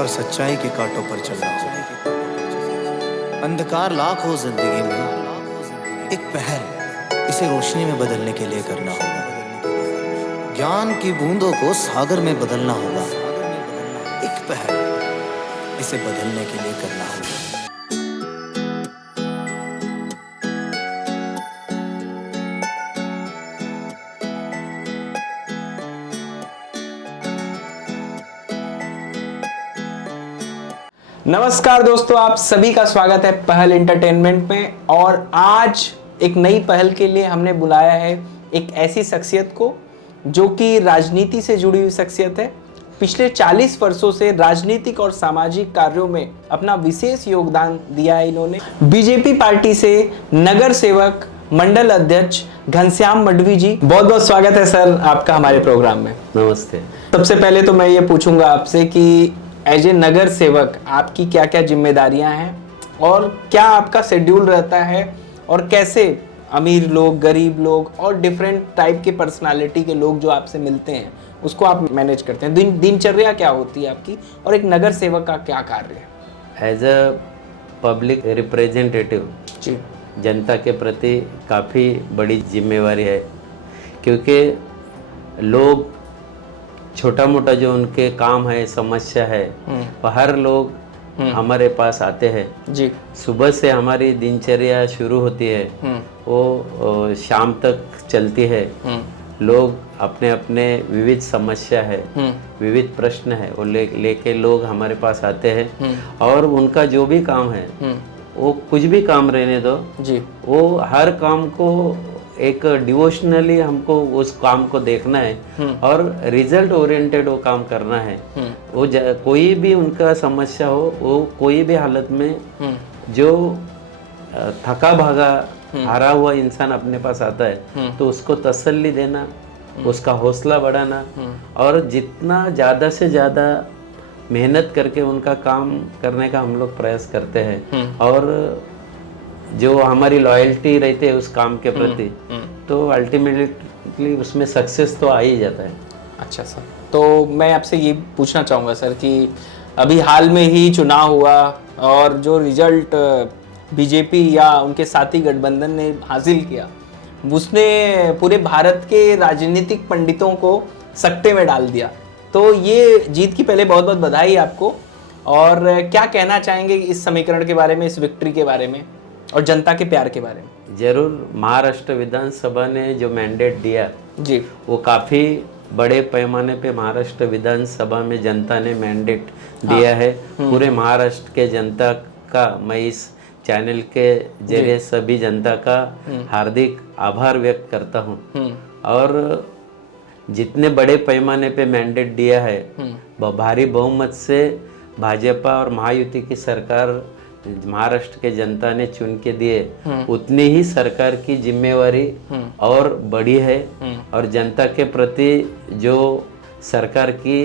पर सच्चाई के कांटों पर चलना होगा। अंधकार लाख हो जिंदगी में, एक पहल इसे रोशनी में बदलने के लिए करना होगा। ज्ञान की बूंदों को सागर में बदलना होगा। एक पहल इसे बदलने के लिए करना होगा। नमस्कार दोस्तों, आप सभी का स्वागत है पहल एंटरटेनमेंट में। और आज एक नई पहल के लिए हमने बुलाया है एक ऐसी शख्सियत को जो कि राजनीति से जुड़ी हुई शख्सियत है। पिछले 40 वर्षों से राजनीतिक और सामाजिक कार्यों में अपना विशेष योगदान दिया है इन्होंने। बीजेपी पार्टी से नगर सेवक मंडल अध्यक्ष घनश्याम मडवी जी, बहुत बहुत स्वागत है सर आपका हमारे प्रोग्राम में। नमस्ते। सबसे पहले तो मैं ये पूछूंगा आपसे कि एज ए नगर सेवक आपकी क्या क्या जिम्मेदारियां हैं और क्या आपका शेड्यूल रहता है, और कैसे अमीर लोग, गरीब लोग और डिफरेंट टाइप के पर्सनालिटी के लोग जो आपसे मिलते हैं उसको आप मैनेज करते हैं। दिनचर्या क्या होती है आपकी, और एक नगर सेवक का क्या कार्य है? एज अ पब्लिक रिप्रेजेंटेटिव जी, जनता के प्रति काफ़ी बड़ी जिम्मेवारी है, क्योंकि लोग छोटा मोटा जो उनके काम है, समस्या है, वह हर लोग हमारे पास आते हैं। जी, सुबह से हमारी दिनचर्या शुरू होती है, वो शाम तक चलती है। लोग अपने अपने विविध समस्या है, विविध प्रश्न है, वो लेके लोग हमारे पास आते हैं। और उनका जो भी काम है, वो कुछ भी काम रहने दो जी, वो हर काम को एक डिवोशनली हमको उस काम को देखना है और रिजल्ट ओरिएंटेड वो काम करना है। वो कोई भी उनका समस्या हो, वो कोई भी हालत में जो थका भागा हारा हुआ इंसान अपने पास आता है तो उसको तसल्ली देना, उसका हौसला बढ़ाना और जितना ज़्यादा से ज़्यादा मेहनत करके उनका काम करने का हम लोग प्रयास करते हैं। और जो हमारी लॉयल्टी रहती है उस काम के प्रति, तो अल्टीमेटली उसमें सक्सेस तो आ ही जाता है। अच्छा सर, तो मैं आपसे ये पूछना चाहूँगा सर कि अभी हाल में ही चुनाव हुआ और जो रिजल्ट बीजेपी या उनके साथी गठबंधन ने हासिल किया, उसने पूरे भारत के राजनीतिक पंडितों को सकते में डाल दिया। तो ये जीत की पहले बहुत बहुत बधाई आपको। और क्या कहना चाहेंगे इस समीकरण के बारे में, इस विक्ट्री के बारे में और जनता के प्यार के बारे में? जरूर, महाराष्ट्र विधानसभा ने जो मैंडेट दिया जी, वो काफ़ी बड़े पैमाने पे महाराष्ट्र विधानसभा में जनता ने मैंडेट दिया है। पूरे महाराष्ट्र के जनता का मैं इस चैनल के जरिए सभी जनता का हार्दिक आभार व्यक्त करता हूँ। और जितने बड़े पैमाने पे मैंडेट दिया है, भारी बहुमत से भाजपा और महायुति की सरकार महाराष्ट्र के जनता ने चुन के दिए, उतनी ही सरकार की जिम्मेवारी और बड़ी है। और जनता के प्रति जो सरकार की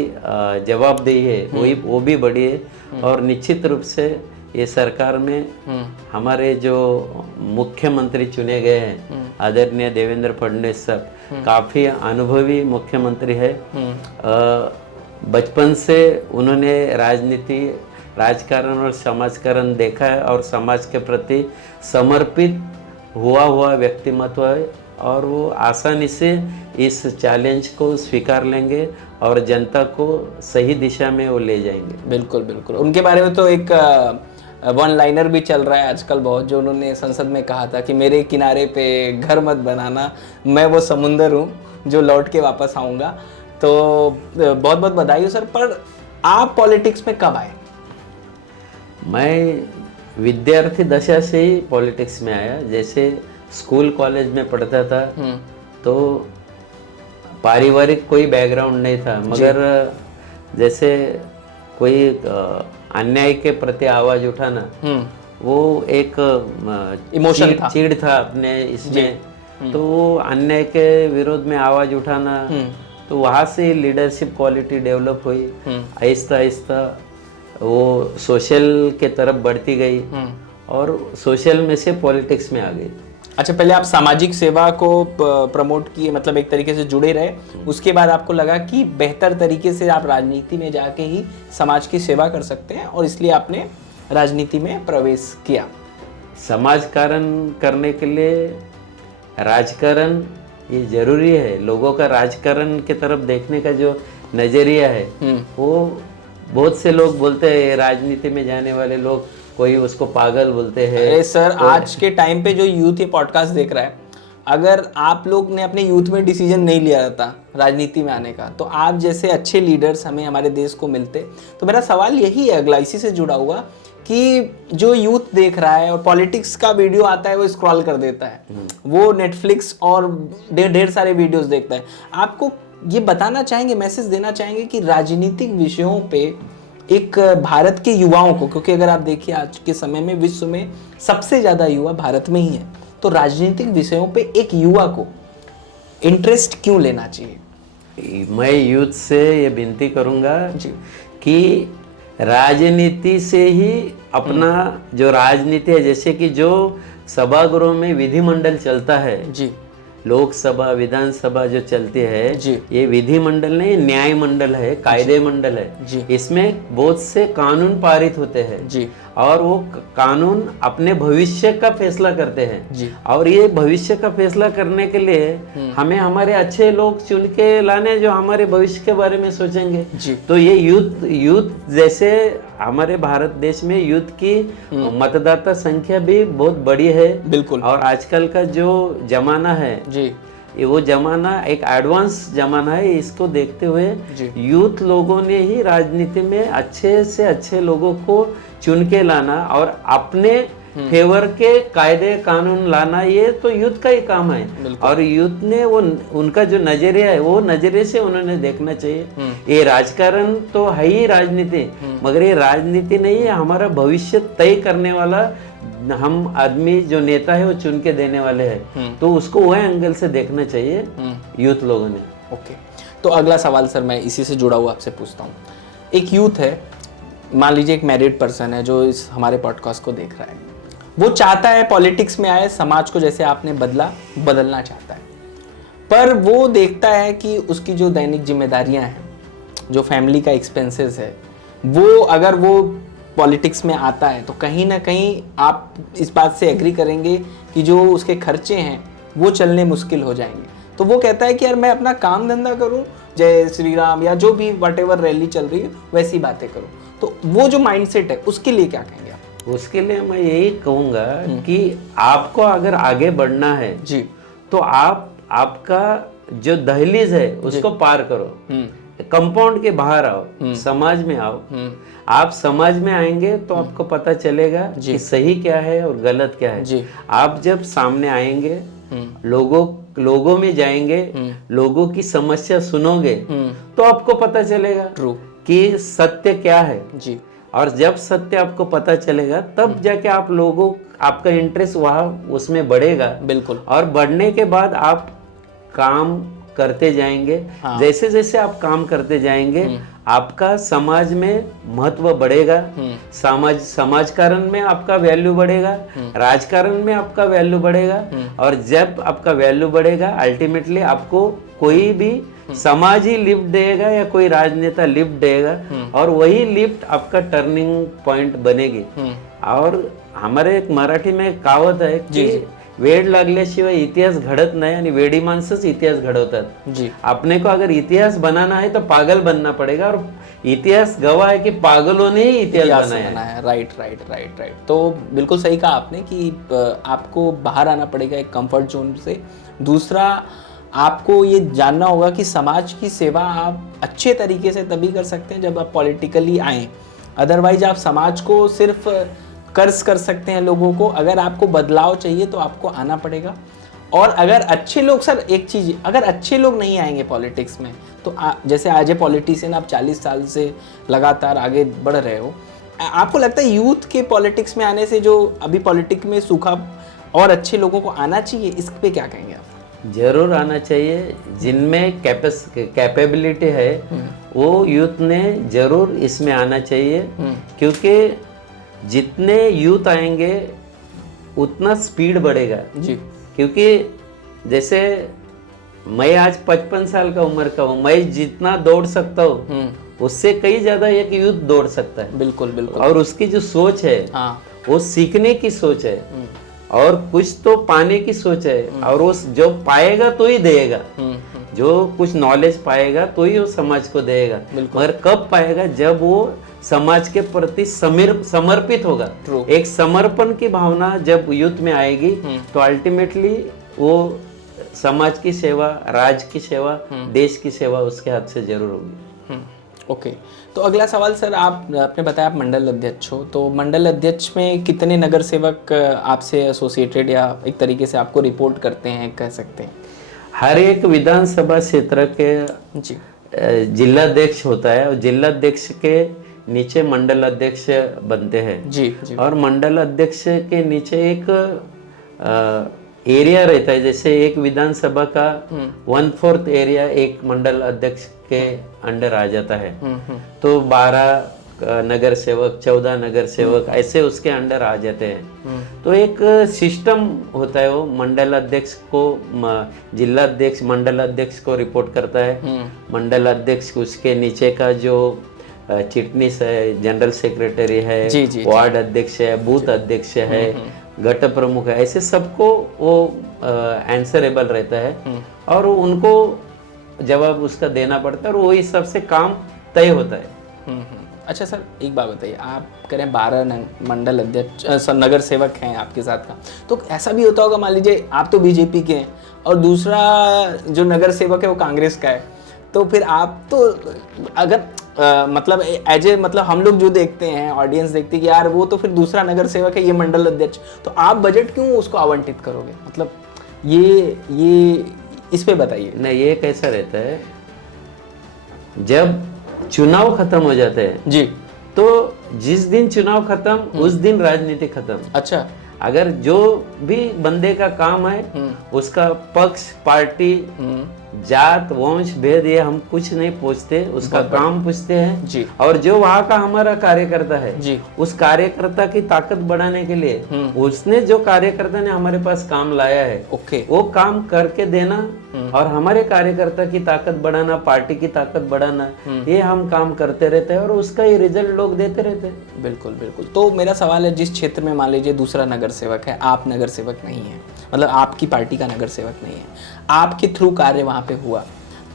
जवाबदेही है वो भी बड़ी है। और निश्चित रूप से ये सरकार में हमारे जो मुख्यमंत्री चुने गए हैं, आदरणीय देवेंद्र फडणवीस साहब, काफ़ी अनुभवी मुख्यमंत्री है। बचपन से उन्होंने राजकारण और समाजकारण देखा है और समाज के प्रति समर्पित हुआ व्यक्तिमत्व है। और वो आसानी से इस चैलेंज को स्वीकार लेंगे और जनता को सही दिशा में वो ले जाएंगे। बिल्कुल बिल्कुल। उनके बारे में तो एक वन लाइनर भी चल रहा है आजकल बहुत, जो उन्होंने संसद में कहा था कि मेरे किनारे पे घर मत बनाना, मैं वो समुंदर हूँ जो लौट के वापस आऊँगा। तो बहुत बहुत बधाई हो सर। पर आप पॉलिटिक्स में कब आए? मैं विद्यार्थी दशा से ही पॉलिटिक्स में आया। जैसे स्कूल कॉलेज में पढ़ता था तो पारिवारिक कोई बैकग्राउंड नहीं था, मगर जैसे कोई अन्याय के प्रति आवाज उठाना वो एक इमोशन था, चिढ़ था अपने इसमें। तो वो अन्याय के विरोध में आवाज उठाना, तो वहाँ से लीडरशिप क्वालिटी डेवलप हुई। आहिस्ता आहिस्ता वो सोशल के तरफ बढ़ती गई और सोशल में से पॉलिटिक्स में आ गई। अच्छा, पहले आप सामाजिक सेवा को प्रमोट किए, मतलब एक तरीके से जुड़े रहे, उसके बाद आपको लगा कि बेहतर तरीके से आप राजनीति में जाके ही समाज की सेवा कर सकते हैं और इसलिए आपने राजनीति में प्रवेश किया। समाज कारण करने के लिए राजकारण ये जरूरी है। लोगों का राजकारण की तरफ देखने का जो नजरिया है वो, बहुत से लोग बोलते हैं राजनीति में जाने वाले लोग, कोई उसको पागल बोलते हैं। अरे सर, आज के टाइम पे जो यूथ ये पॉडकास्ट देख रहा है, अगर आप लोग ने अपने यूथ में डिसीजन नहीं लिया रहता राजनीति में आने का, तो आप जैसे अच्छे लीडर्स हमें हमारे देश को मिलते। तो मेरा सवाल यही है अगला, इसी से जुड़ा हुआ, कि जो यूथ देख रहा है और पॉलिटिक्स का वीडियो आता है वो स्क्रॉल कर देता है, वो नेटफ्लिक्स और ढेर सारे वीडियोस देखता है। आपको ये बताना चाहेंगे, मैसेज देना चाहेंगे कि राजनीतिक विषयों पे एक भारत के युवाओं को, क्योंकि अगर आप देखिए आज के समय में विश्व में सबसे ज़्यादा युवा भारत में ही है, तो राजनीतिक विषयों पे एक युवा को इंटरेस्ट क्यों लेना चाहिए? मैं यूथ से ये विनती करूंगा जी। कि राजनीति से ही अपना जो राजनीति है, जैसे कि जो सभागृह में विधिमंडल चलता है, जी, लोकसभा विधानसभा जो चलती है, जी। ये विधिमंडल नहीं, न्याय मंडल है, कायदे मंडल जी। है। इसमें बहुत से कानून पारित होते हैं जी, और वो कानून अपने भविष्य का फैसला करते हैं। जी। और ये भविष्य का फैसला करने के लिए हमें हमारे अच्छे लोग चुन के लाने, जो हमारे भविष्य के बारे में सोचेंगे। जी। तो ये यूथ जैसे हमारे भारत देश में यूथ की मतदाता संख्या भी बहुत बड़ी है। बिल्कुल। और आजकल का जो जमाना है, जी, ये वो जमाना एक एडवांस जमाना है। इसको देखते हुए जी। यूथ लोगों ने ही राजनीति में अच्छे से अच्छे लोगों को चुन के लाना और अपने फेवर के कायदे कानून लाना, ये तो यूथ का ही काम है। और यूथ ने वो उनका जो नजरिया है, वो नजरिए से उन्होंने देखना चाहिए। ये राजकारण तो है ही राजनीति, मगर ये राजनीति नहीं है, हमारा भविष्य तय करने वाला हम आदमी जो नेता है वो चुन के देने वाले हैं। तो उसको वह एंगल से देखना चाहिए यूथ लोगों ने। ओके, तो अगला सवाल सर मैं इसी से जुड़ा हुआ आपसे पूछता हूँ। एक यूथ है, मान लीजिए एक मैरिड पर्सन है जो इस हमारे पॉडकास्ट को देख रहा है, वो चाहता है पॉलिटिक्स में आए, समाज को जैसे आपने बदलना चाहता है, पर वो देखता है कि उसकी जो दैनिक जिम्मेदारियां हैं, जो फैमिली का एक्सपेंसेस है, वो अगर वो पॉलिटिक्स में आता है तो कहीं ना कहीं आप इस बात से एग्री करेंगे कि जो उसके खर्चे हैं वो चलने मुश्किल हो जाएंगे। तो वो कहता है कि यार मैं अपना काम धंधा करूं, जय श्री राम या जो भी व्हाटएवर रैली चल रही है वैसी बातें करूं। तो वो जो माइंडसेट है उसके लिए क्या कहेंगे आप? उसके लिए मैं यही कहूँगा कि आपको अगर आगे बढ़ना है जी, तो आपका जो दहलीज है उसको पार करो, कंपाउंड के बाहर आओ, समाज में आओ। आप समाज में आएंगे तो आपको पता चलेगा कि सही क्या है और गलत क्या है। जी। आप जब सामने आएंगे, लोगों में जाएंगे, लोगों की समस्या सुनोगे, तो आपको पता चलेगा कि सत्य क्या है। जी। और जब सत्य आपको पता चलेगा तब जाके आपका इंटरेस्ट वहाँ उसमें बढ़ेगा। बिल्कुल। और बढ़ने के बाद आप काम करते जाएंगे। हाँ। जैसे जैसे आप काम करते जाएंगे आपका समाज में महत्व बढ़ेगा, समाजकारण में आपका वैल्यू बढ़ेगा, राजकारण में आपका वैल्यू बढ़ेगा। और जब आपका वैल्यू बढ़ेगा, अल्टीमेटली आपको कोई भी समाज ही लिफ्ट देगा या कोई राजनेता लिफ्ट देगा, और वही लिफ्ट आपका टर्निंग पॉइंट बनेगी। और हमारे एक मराठी में एक कहावत है कि वेड लागल्याशिवाय इतिहास घडत नाही आणि वेडी माणसंच इतिहास घडवतात। जी। अपने को अगर इतिहास बनाना है तो पागल बनना पड़ेगा, और इतिहास गवाह है कि पागलों ने ही इतिहास बनाया है। राइट। तो बिल्कुल सही कहा आपने कि आपको बाहर आना पड़ेगा एक कंफर्ट जोन से। दूसरा, आपको ये जानना होगा कि समाज की सेवा आप अच्छे तरीके से तभी कर सकते हैं जब आप पॉलिटिकली आएँ। अदरवाइज आप समाज को सिर्फ कर्ज कर सकते हैं लोगों को। अगर आपको बदलाव चाहिए तो आपको आना पड़ेगा। और अगर अच्छे लोग, सर एक चीज़, अगर अच्छे लोग नहीं आएंगे पॉलिटिक्स में तो जैसे आज ए पॉलिटिशियन आप 40 साल से लगातार आगे बढ़ रहे हो, आपको लगता है यूथ के पॉलिटिक्स में आने से जो अभी पॉलिटिक्स में सूखा और अच्छे लोगों को आना चाहिए, इस पे क्या कहेंगे आप? जरूर आना चाहिए। जिनमें कैपेबिलिटी है वो यूथ ने जरूर इसमें आना चाहिए, क्योंकि जितने यूथ आएंगे उतना स्पीड बढ़ेगा। जी। क्योंकि जैसे मैं आज 55 साल का उम्र का हूँ, मैं जितना दौड़ सकता हूँ उससे कई ज्यादा एक यूथ दौड़ सकता है। बिल्कुल बिल्कुल। और उसकी जो सोच है हाँ। वो सीखने की सोच है और कुछ तो पाने की सोच है, और वो जो पाएगा तो ही देगा। जो कुछ नॉलेज पाएगा तो ही वो समाज को देगा, मगर कब पाएगा? जब वो समाज के प्रति समर्पित होगा। एक समर्पण की भावना जब यूथ में आएगी तो अल्टीमेटली वो समाज की सेवा, राज्य की सेवा, देश की सेवा उसके हाथ से जरूर होगी। ओके, तो अगला सवाल सर, आपने बताया आप मंडल अध्यक्ष हो, तो मंडल अध्यक्ष में कितने नगर सेवक आपसे एसोसिएटेड या एक तरीके से आपको रिपोर्ट करते हैं, कह सकते हैं? हर एक विधानसभा क्षेत्र के जी जिलाध्यक्ष होता है और जिलाध्यक्ष के नीचे मंडल अध्यक्ष बनते हैं। जी। और मंडल अध्यक्ष के नीचे एक एरिया रहता है, जैसे एक विधानसभा का 1/4 एरिया एक मंडल अध्यक्ष के अंडर आ जाता है। तो 12 नगर सेवक, 14 नगर सेवक ऐसे उसके अंडर आ जाते हैं। तो एक सिस्टम होता है, वो मंडल अध्यक्ष को जिला अध्यक्ष मंडल अध्यक्ष को रिपोर्ट करता है। मंडल अध्यक्ष उसके नीचे का जो चिटनीस है, जनरल सेक्रेटरी है, वार्ड अध्यक्ष है, बूथ अध्यक्ष है, गट प्रमुख है, ऐसे सबको वो आंसरेबल रहता है और उनको जवाब उसका देना पड़ता है और वही सबसे काम तय होता है। अच्छा सर, एक बात बताइए, आप करें 12 मंडल अध्यक्ष नगर सेवक हैं आपके साथ का, तो ऐसा भी होता होगा, मान लीजिए आप तो बीजेपी के हैं और दूसरा जो नगर सेवक है वो कांग्रेस का है, तो फिर आप तो अगर मतलब एज ए मतलब हम लोग जो देखते हैं, ऑडियंस देखती है कि यार वो तो फिर दूसरा नगर सेवक है, ये मंडल अध्यक्ष, तो आप बजट क्यों उसको आवंटित करोगे? मतलब ये इस पे बताइए। नहीं, ये कैसा रहता है, जब चुनाव खत्म हो जाते हैं जी, तो जिस दिन चुनाव खत्म उस दिन राजनीति खत्म। अच्छा, अगर जो भी बंदे का काम है उसका पक्ष, पार्टी, जात, वंश, भेद ये हम कुछ नहीं पूछते, उसका काम पूछते हैं जी। और जो वहाँ का हमारा कार्यकर्ता है जी, उस कार्यकर्ता की ताकत बढ़ाने के लिए उसने जो कार्यकर्ता ने हमारे पास काम लाया है ओके, वो काम करके देना और हमारे कार्यकर्ता की ताकत बढ़ाना, पार्टी की ताकत बढ़ाना, ये हम काम करते रहते हैं और उसका ही रिजल्ट लोग देते रहते हैं। बिल्कुल बिल्कुल। तो मेरा सवाल है, जिस क्षेत्र में मान लीजिए दूसरा नगर सेवक है, आप नगर सेवक नहीं है, मतलब आपकी पार्टी का नगर सेवक नहीं है, आपके थ्रू कार्य वहाँ पे हुआ,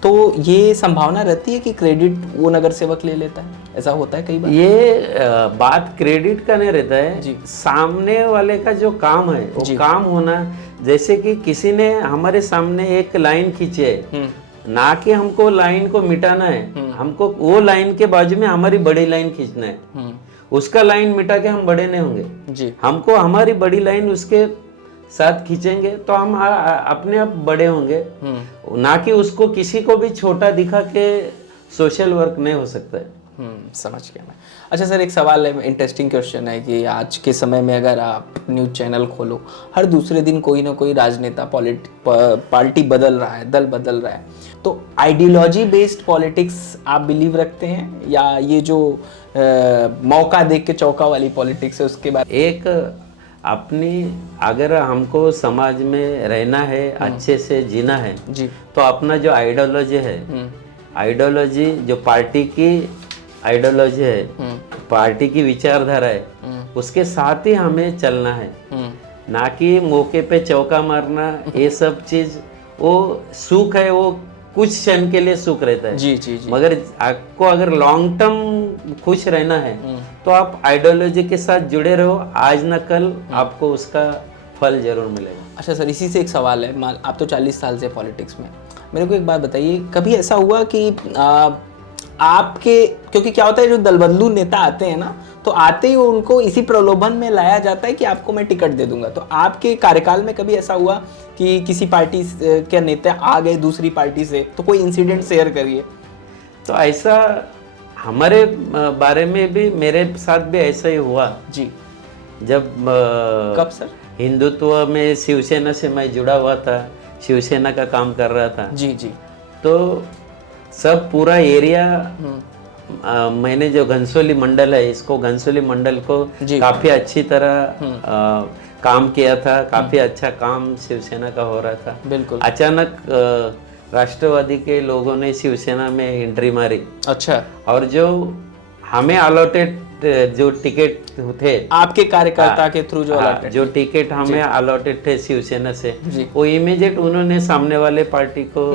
तो ये संभावना रहती है कि क्रेडिट वो नगर सेवक ले लेता है? ऐसा होता है कई बार? ये बात क्रेडिट का नहीं रहता है जी। सामने वाले का जो काम है वो काम होना। जैसे कि किसी ने हमारे सामने एक लाइन खींची है, ना कि हमको लाइन को मिटाना है, हमको वो लाइन के बाजू में हमारी बड़ी लाइन खींचना है। उसका लाइन मिटा के हम बड़े नहीं होंगे जी। हमको हमारी बड़ी लाइन उसके साथ खींचेंगे तो हम अपने आप बड़े होंगे, ना कि उसको किसी को भी छोटा दिखा के सोशल वर्क नहीं हो सकता है। समझ गया मैं। अच्छा सर, एक सवाल है, इंटरेस्टिंग क्वेश्चन है कि आज के समय में अगर आप न्यूज़ चैनल खोलो, हर दूसरे दिन कोई ना कोई राजनेता पार्टी बदल रहा है, दल बदल रहा है, तो आइडियोलॉजी बेस्ड पॉलिटिक्स आप बिलीव रखते हैं या ये जो मौका देख के चौका वाली पॉलिटिक्स है उसके बाद? एक अपनी, अगर हमको समाज में रहना है, अच्छे से जीना है जी, तो अपना जो आइडियोलॉजी है, आइडियोलॉजी जो पार्टी की आइडियोलॉजी है, पार्टी की विचारधारा है, उसके साथ ही हमें चलना है, ना कि मौके पे चौका मारना। ये सब चीज वो सुख है, वो कुछ क्षण के लिए सुख रहता है जी जी जी। मगर आपको अगर लॉन्ग टर्म खुश रहना है तो आप आइडियोलॉजी के साथ जुड़े रहो, आज न कल आपको उसका फल जरूर मिलेगा। अच्छा सर, इसी से एक सवाल है, आप तो 40 साल से पॉलिटिक्स में, मेरे को एक बात बताइए, कभी ऐसा हुआ कि आपके, क्योंकि क्या होता है जो दलबदलू नेता आते हैं ना, तो आते ही उनको इसी प्रलोभन में लाया जाता है कि आपको मैं टिकट दे दूंगा, तो आपके कार्यकाल में कभी ऐसा हुआ कि किसी पार्टी के नेता आ गए दूसरी पार्टी से, तो कोई इंसिडेंट शेयर करिए। तो ऐसा हमारे बारे में भी, मेरे साथ भी ऐसा ही हुआ जी। जब कब सर? हिंदुत्व में शिवसेना से मैं जुड़ा हुआ था, शिवसेना का काम कर रहा था जी जी। तो सब पूरा एरिया मैंने जो घनसोली मंडल है, इसको घनसोली मंडल को जी। काफी अच्छी तरह काम किया था, काफी अच्छा काम शिवसेना का हो रहा था। बिल्कुल। अचानक राष्ट्रवादी के लोगों ने शिवसेना में एंट्री मारी, अच्छा, और जो हमें अलॉटेड जो टिकट थे, आपके कार्यकर्ता के थ्रू जो हाँ, allotted जो थे। टिकट हमें अलॉटेड थे शिवसेना से, जी। वो इमीडिएट उन्होंने सामने वाले पार्टी को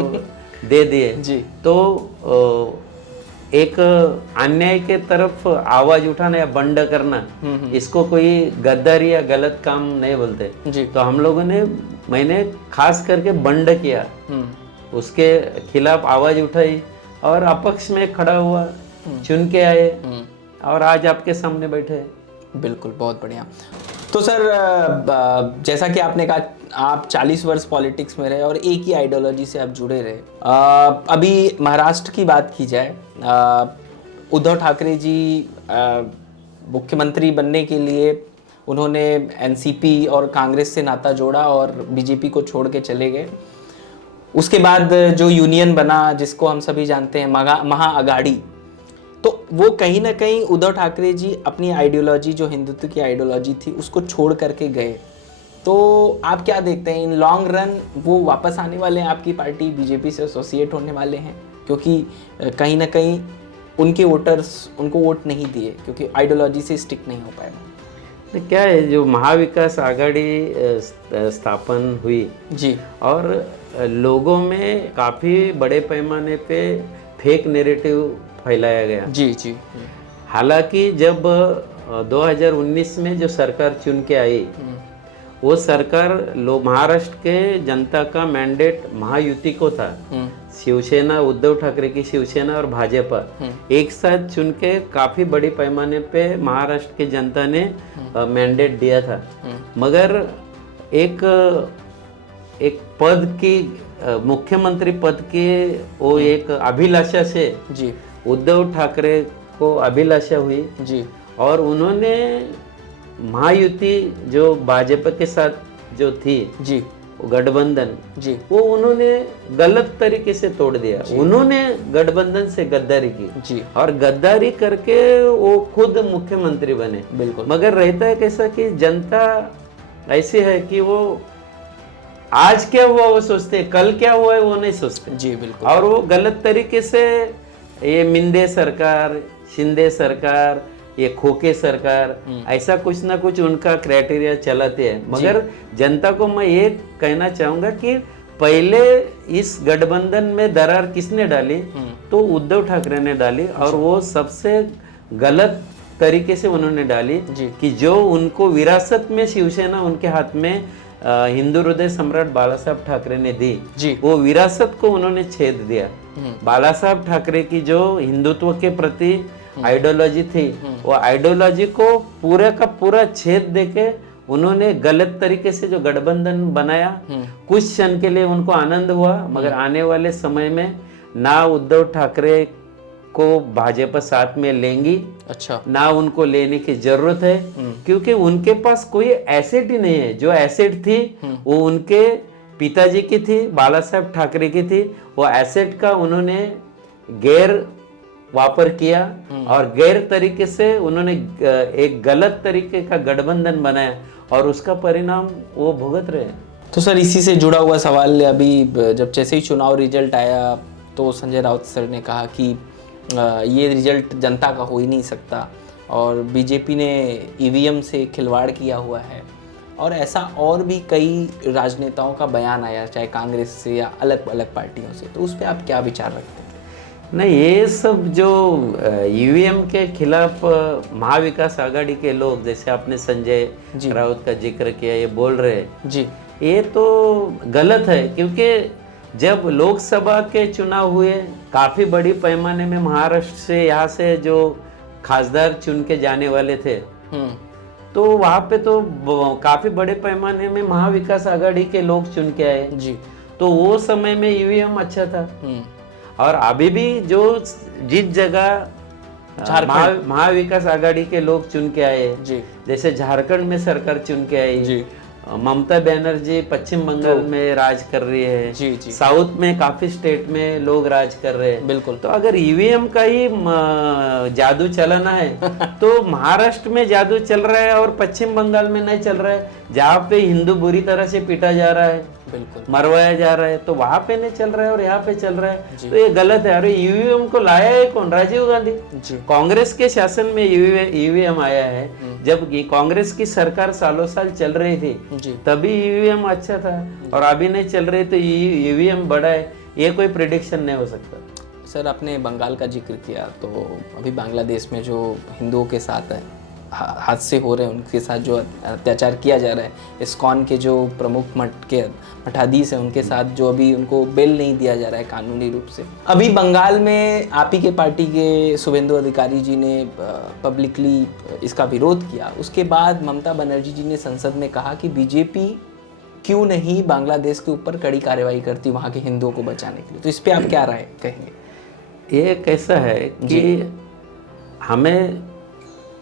दे दिए। जी। तो एक अन्याय के तरफ आवाज उठाना या बंड करना, इसको कोई गद्दारी या गलत काम नहीं बोलते। जी। तो हम लोगों ने, मैंने खास करके बंड किया, उसके खिलाफ आवाज उठाई और अपक्ष में खड़ा हुआ, चुन के आए और आज आपके सामने बैठे हैं। बिल्कुल, बहुत बढ़िया। तो सर, जैसा कि आपने कहा, आप 40 वर्ष पॉलिटिक्स में रहे और एक ही आइडियोलॉजी से आप जुड़े रहे। अभी महाराष्ट्र की बात की जाए, उद्धव ठाकरे जी मुख्यमंत्री बनने के लिए उन्होंने एनसीपी और कांग्रेस से नाता जोड़ा और बीजेपी को छोड़ के चले गए। उसके बाद जो यूनियन बना, जिसको हम सभी जानते हैं महाअगाड़ी, तो वो कहीं ना कहीं उद्धव ठाकरे जी अपनी आइडियोलॉजी, जो हिंदुत्व की आइडियोलॉजी थी, उसको छोड़ करके गए। तो आप क्या देखते हैं, इन लॉन्ग रन वो वापस आने वाले हैं, आपकी पार्टी बीजेपी से एसोसिएट होने वाले हैं? क्योंकि कहीं ना कहीं उनके वोटर्स उनको वोट नहीं दिए, क्योंकि आइडियोलॉजी से स्टिक नहीं हो पाए। तो क्या है, जो महाविकास आघाड़ी स्थापन हुई जी, और लोगों में काफी बड़े पैमाने पे फेक नैरेटिव फैलाया गया। जी जी। हालांकि जब 2019 में जो सरकार चुन के आई, वो सरकार महाराष्ट्र के जनता का मैंडेट महायुति को था। शिवसेना, उद्धव ठाकरे की शिवसेना और भाजपा एक साथ चुन के काफी बड़ी पैमाने पे महाराष्ट्र की जनता ने मैंडेट दिया था। मगर एक पद की, मुख्यमंत्री पद की वो एक अभिलाषा से जी, उद्धव ठाकरे को अभिलाषा हुई जी, और उन्होंने महायुति जो भाजपा के साथ जो थी, जी, गठबंधन, जी, वो उन्होंने गलत तरीके से तोड़ दिया। उन्होंने गठबंधन से गद्दारी की जी, और गद्दारी करके वो खुद मुख्यमंत्री बने। बिल्कुल। मगर रहता है कैसा कि जनता ऐसी है कि वो आज क्या हुआ वो सोचते, कल क्या हुआ है वो नहीं सोचते। जी, बिल्कुल। और वो गलत तरीके से ये मिंदे सरकार, शिंदे सरकार, ये खोके सरकार, ऐसा कुछ ना कुछ उनका क्राइटेरिया चलाते हैं। मगर जनता को मैं ये कहना चाहूंगा कि पहले इस गठबंधन में दरार किसने डाली, तो उद्धव ठाकरे ने डाली, और वो सबसे गलत तरीके से उन्होंने डाली कि जो उनको विरासत में शिवसेना उनके हाथ में हिंदू हृदय सम्राट बाला साहब ठाकरे ने दी, वो विरासत को उन्होंने छेद दिया। बाला साहब ठाकरे की जो हिंदुत्व के प्रति आइडियोलॉजी थी, वो आइडियोलॉजी को पूरा का पूरा छेद देके उन्होंने गलत तरीके से जो गठबंधन बनाया। कुछ क्षण के लिए उनको आनंद हुआ, मगर आने वाले समय में ना उद्धव ठाकरे को भाजपा साथ में लेंगी, अच्छा, ना उनको लेने की जरूरत है, क्योंकि उनके पास कोई एसेट ही नहीं है। जो एसेट थी वो उनके पिताजी की थी, बाला साहब ठाकरे की थी। वो एसेट का उन्होंने गैर वापर किया और गैर तरीके से उन्होंने एक गलत तरीके का गठबंधन बनाया, और उसका परिणाम वो भुगत रहे हैं। तो सर, इसी से जुड़ा हुआ सवाल, अभी जब जैसे ही चुनाव रिजल्ट आया तो संजय राउत सर ने कहा कि ये रिजल्ट जनता का हो ही नहीं सकता, और बीजेपी ने ईवीएम से खिलवाड़ किया हुआ है, और ऐसा और भी कई राजनेताओं का बयान आया, चाहे कांग्रेस से या अलग अलग पार्टियों से। तो उस पर आप क्या विचार रखते हैं? नहीं, ये सब जो ईवीएम के खिलाफ महाविकास आघाड़ी के लोग, जैसे आपने संजय राउत का जिक्र किया, ये बोल रहे हैं जी, ये तो गलत है। क्योंकि जब लोकसभा के चुनाव हुए, काफी बड़ी पैमाने में महाराष्ट्र से, यहाँ से जो खासदार चुन के जाने वाले थे, तो वहाँ पे तो काफी बड़े पैमाने में महाविकास आघाड़ी के लोग चुन के आए जी। तो वो समय में ईवीएम अच्छा था। और अभी भी जो जिस जगह महाविकास आघाड़ी के लोग चुन के आए, जी, जैसे झारखंड में सरकार चुन के आई, जी, ममता बनर्जी पश्चिम बंगाल में राज कर रही है, जी जी साउथ में काफी स्टेट में लोग राज कर रहे हैं। बिल्कुल। तो अगर ईवीएम का ही जादू चलाना है तो महाराष्ट्र में जादू चल रहा है और पश्चिम बंगाल में नहीं चल रहा है, जहाँ पे हिंदू बुरी तरह से पीटा जा रहा है, बिल्कुल मरवाया जा रहा है, तो वहां पे नहीं चल रहा है और यहाँ पे चल रहा है। जी। तो ये गलत है। अरे ईवीएम को लाया है कौन? राजीव गांधी। जी कांग्रेस के शासन में ईवीएम आया है, जब कांग्रेस की सरकार सालों साल चल रही थी जी तभी ईवीएम अच्छा था, और अभी नहीं चल रही तो ईवीएम बड़ा है, ये कोई प्रिडिक्शन नहीं हो सकता। सर, आपने बंगाल का जिक्र किया, तो अभी बांग्लादेश में जो हिंदुओं के साथ है हादसे हो रहे हैं, उनके साथ जो अत्याचार किया जा रहा है, इस्कॉन के जो प्रमुख मठाधीश हैं उनके साथ जो अभी उनको बेल नहीं दिया जा रहा है कानूनी रूप से। अभी बंगाल में आप ही के पार्टी के शुभेंदु अधिकारी जी ने पब्लिकली इसका विरोध किया। उसके बाद ममता बनर्जी जी ने संसद में कहा कि बीजेपी क्यों नहीं बांग्लादेश के ऊपर कड़ी कार्रवाई करती वहाँ के हिंदुओं को बचाने के लिए। तो इस पर आप क्या राय कहेंगे? ये कैसा है कि हमें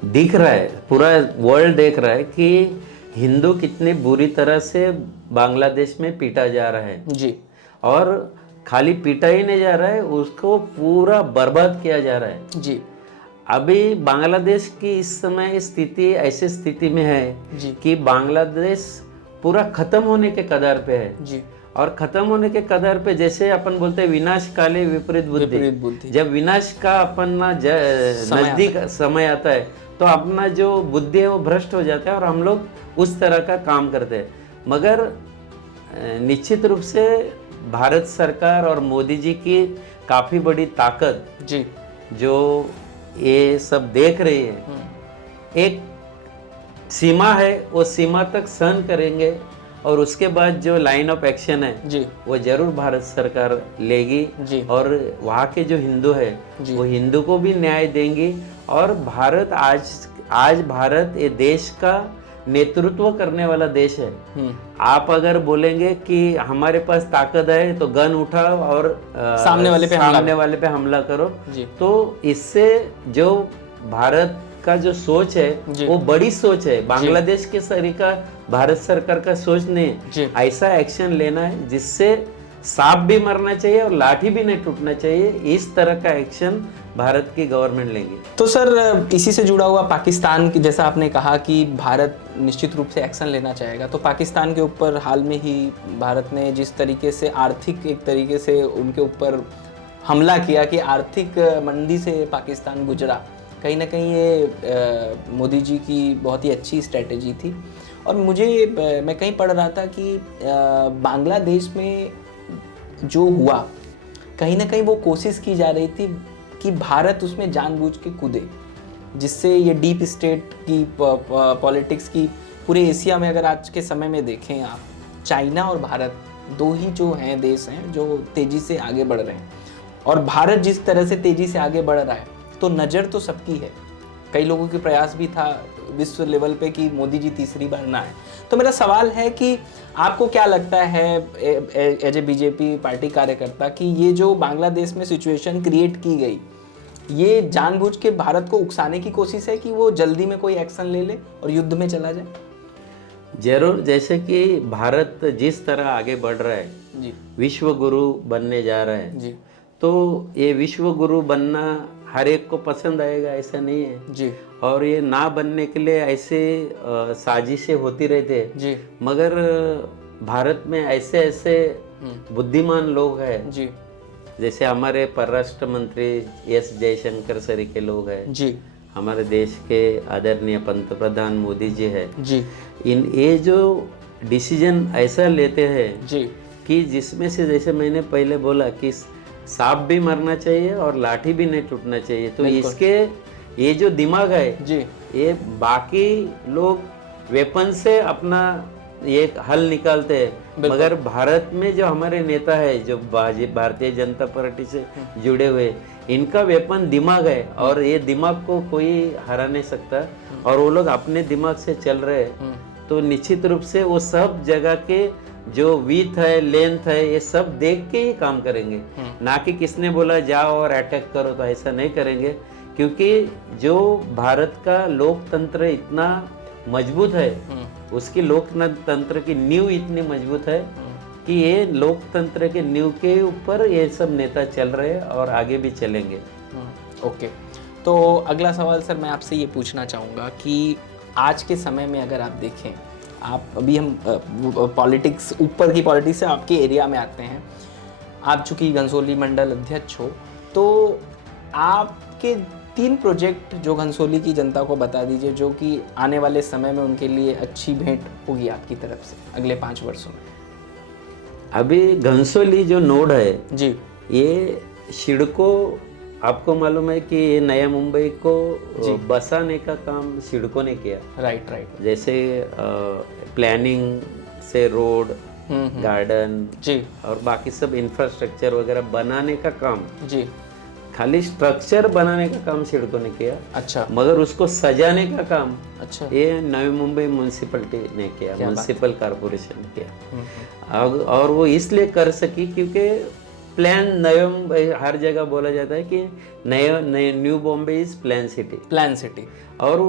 दिख रहा है, पूरा वर्ल्ड देख रहा है कि हिंदू कितनी बुरी तरह से बांग्लादेश में पीटा जा रहा है जी, और खाली पीटा ही नहीं जा रहा है, उसको पूरा बर्बाद किया जा रहा है जी अभी बांग्लादेश की इस समय स्थिति ऐसी स्थिति में है जी कि बांग्लादेश पूरा खत्म होने के कगार पे है। जी। और खत्म होने के कगार पे, जैसे अपन बोलते हैं विनाश काले विपरीत बुद्धि, जब विनाश का अपना नजदीक समय आता है तो अपना जो बुद्धि है वो भ्रष्ट हो जाता है और हम लोग उस तरह का काम करते हैं। मगर निश्चित रूप से भारत सरकार और मोदी जी की काफ़ी बड़ी ताकत जी जो ये सब देख रही है, एक सीमा है, वो सीमा तक सहन करेंगे और उसके बाद जो लाइन ऑफ एक्शन है जी वो जरूर भारत सरकार लेगी जी और वहाँ के जो हिंदू है वो हिंदू को भी न्याय देंगी। और भारत आज भारत ये देश का नेतृत्व करने वाला देश है। आप अगर बोलेंगे कि हमारे पास ताकत है तो गन उठाओ और सामने वाले पे हमला करो जी। तो इससे जो भारत का जो सोच है वो बड़ी सोच है, बांग्लादेश के तरीका भारत सरकार का सोच नहीं है। ऐसा एक्शन लेना है जिससे सांप भी मरना चाहिए और लाठी भी नहीं टूटना चाहिए, इस तरह का एक्शन भारत की गवर्नमेंट लेंगी। तो सर, इसी से जुड़ा हुआ पाकिस्तान की, जैसा आपने कहा कि भारत निश्चित रूप से एक्शन लेना चाहेगा, तो पाकिस्तान के ऊपर हाल में ही भारत ने जिस तरीके से आर्थिक एक तरीके से उनके ऊपर हमला किया कि आर्थिक मंदी से पाकिस्तान गुजरा, कहीं ना कहीं ये मोदी जी की बहुत ही अच्छी स्ट्रेटेजी थी। और मैं कहीं पढ़ रहा था कि बांग्लादेश में जो हुआ, कहीं ना कहीं वो कोशिश की जा रही थी कि भारत उसमें जानबूझ के कूदे, जिससे ये डीप स्टेट की पॉलिटिक्स की पूरे एशिया में, अगर आज के समय में देखें आप, चाइना और भारत दो ही जो हैं देश हैं जो तेज़ी से आगे बढ़ रहे हैं। और भारत जिस तरह से तेज़ी से आगे बढ़ रहा है तो नज़र तो सबकी है, कई लोगों के प्रयास भी था विश्व लेवल पे कि मोदी जी तीसरी बार ना आए। तो मेरा सवाल है कि आपको क्या लगता है एज ए बीजेपी पार्टी कार्यकर्ता कि ये जो बांग्लादेश में सिचुएशन क्रिएट की गई, ये जानबूझ के भारत को उकसाने की कोशिश है कि वो जल्दी में कोई एक्शन ले ले और युद्ध में चला जाए? जरूर, जैसे कि भारत जिस तरह आगे बढ़ रहा है जी, विश्व गुरु बनने जा रहा है जी तो ये विश्व गुरु बनना हर एक को पसंद आएगा ऐसा नहीं है जी, और ये ना बनने के लिए ऐसे साजिशें होती रहती है जी मगर भारत में ऐसे ऐसे बुद्धिमान लोग हैं जी जैसे हमारे परराष्ट्र मंत्री एस जयशंकर सरी के लोग हैं जी, हमारे देश के आदरणीय पंतप्रधान मोदी जी है जी ये जो डिसीजन ऐसा लेते हैं जी, कि जिसमें से जैसे मैंने पहले बोला कि सांप भी मरना चाहिए और लाठी भी नहीं टूटना चाहिए, तो इसके ये जो दिमाग है जी, ये बाकी लोग वेपन से अपना ये हल निकालते हैं मगर भारत में जो हमारे नेता है जो भारतीय जनता पार्टी से जुड़े हुए, इनका वेपन दिमाग है और ये दिमाग को कोई हरा नहीं सकता और वो लोग अपने दिमाग से चल रहे हैं। तो निश्चित रूप से वो सब जगह के जो विड्थ है लेंथ है ये सब देख के ही काम करेंगे, ना कि किसने बोला जाओ और अटैक करो, तो ऐसा नहीं करेंगे क्योंकि जो भारत का लोकतंत्र इतना मजबूत है, उसकी लोकतंत्र की नींव इतनी मजबूत है कि ये लोकतंत्र के नींव के ऊपर ये सब नेता चल रहे हैं और आगे भी चलेंगे। ओके, तो अगला सवाल सर मैं आपसे ये पूछना चाहूँगा कि आज के समय में अगर आप देखें, आप अभी हम पॉलिटिक्स, ऊपर की पॉलिटिक्स से आपके एरिया में आते हैं, आप चूँकि घनसोली मंडल अध्यक्ष हो, तो आपके 3 प्रोजेक्ट जो घनसोली की जनता को बता दीजिए जो कि आने वाले समय में उनके लिए अच्छी भेंट होगी आपकी तरफ से अगले 5 वर्षों में। अभी घनसोली जो नोड है जी, ये सिडको, आपको मालूम है कि ये नया मुंबई को बसाने का काम सिडको ने किया। Right right. जैसे प्लानिंग से रोड, गार्डन जी और बाकी सब इंफ्रास्ट्रक्चर वगैरह बनाने का काम, जी, खाली स्ट्रक्चर बनाने का काम सिडको ने किया, अच्छा मगर उसको सजाने का काम अच्छा, ये नवी मुंबई म्यूनसिपलिटी ने किया, म्यूनसिपल कॉरपोरेशन ने किया। और वो इसलिए कर सकी क्योंकि प्लान नया मुंबई, हर जगह बोला जाता है कि new Bombay is plan city, plan city, और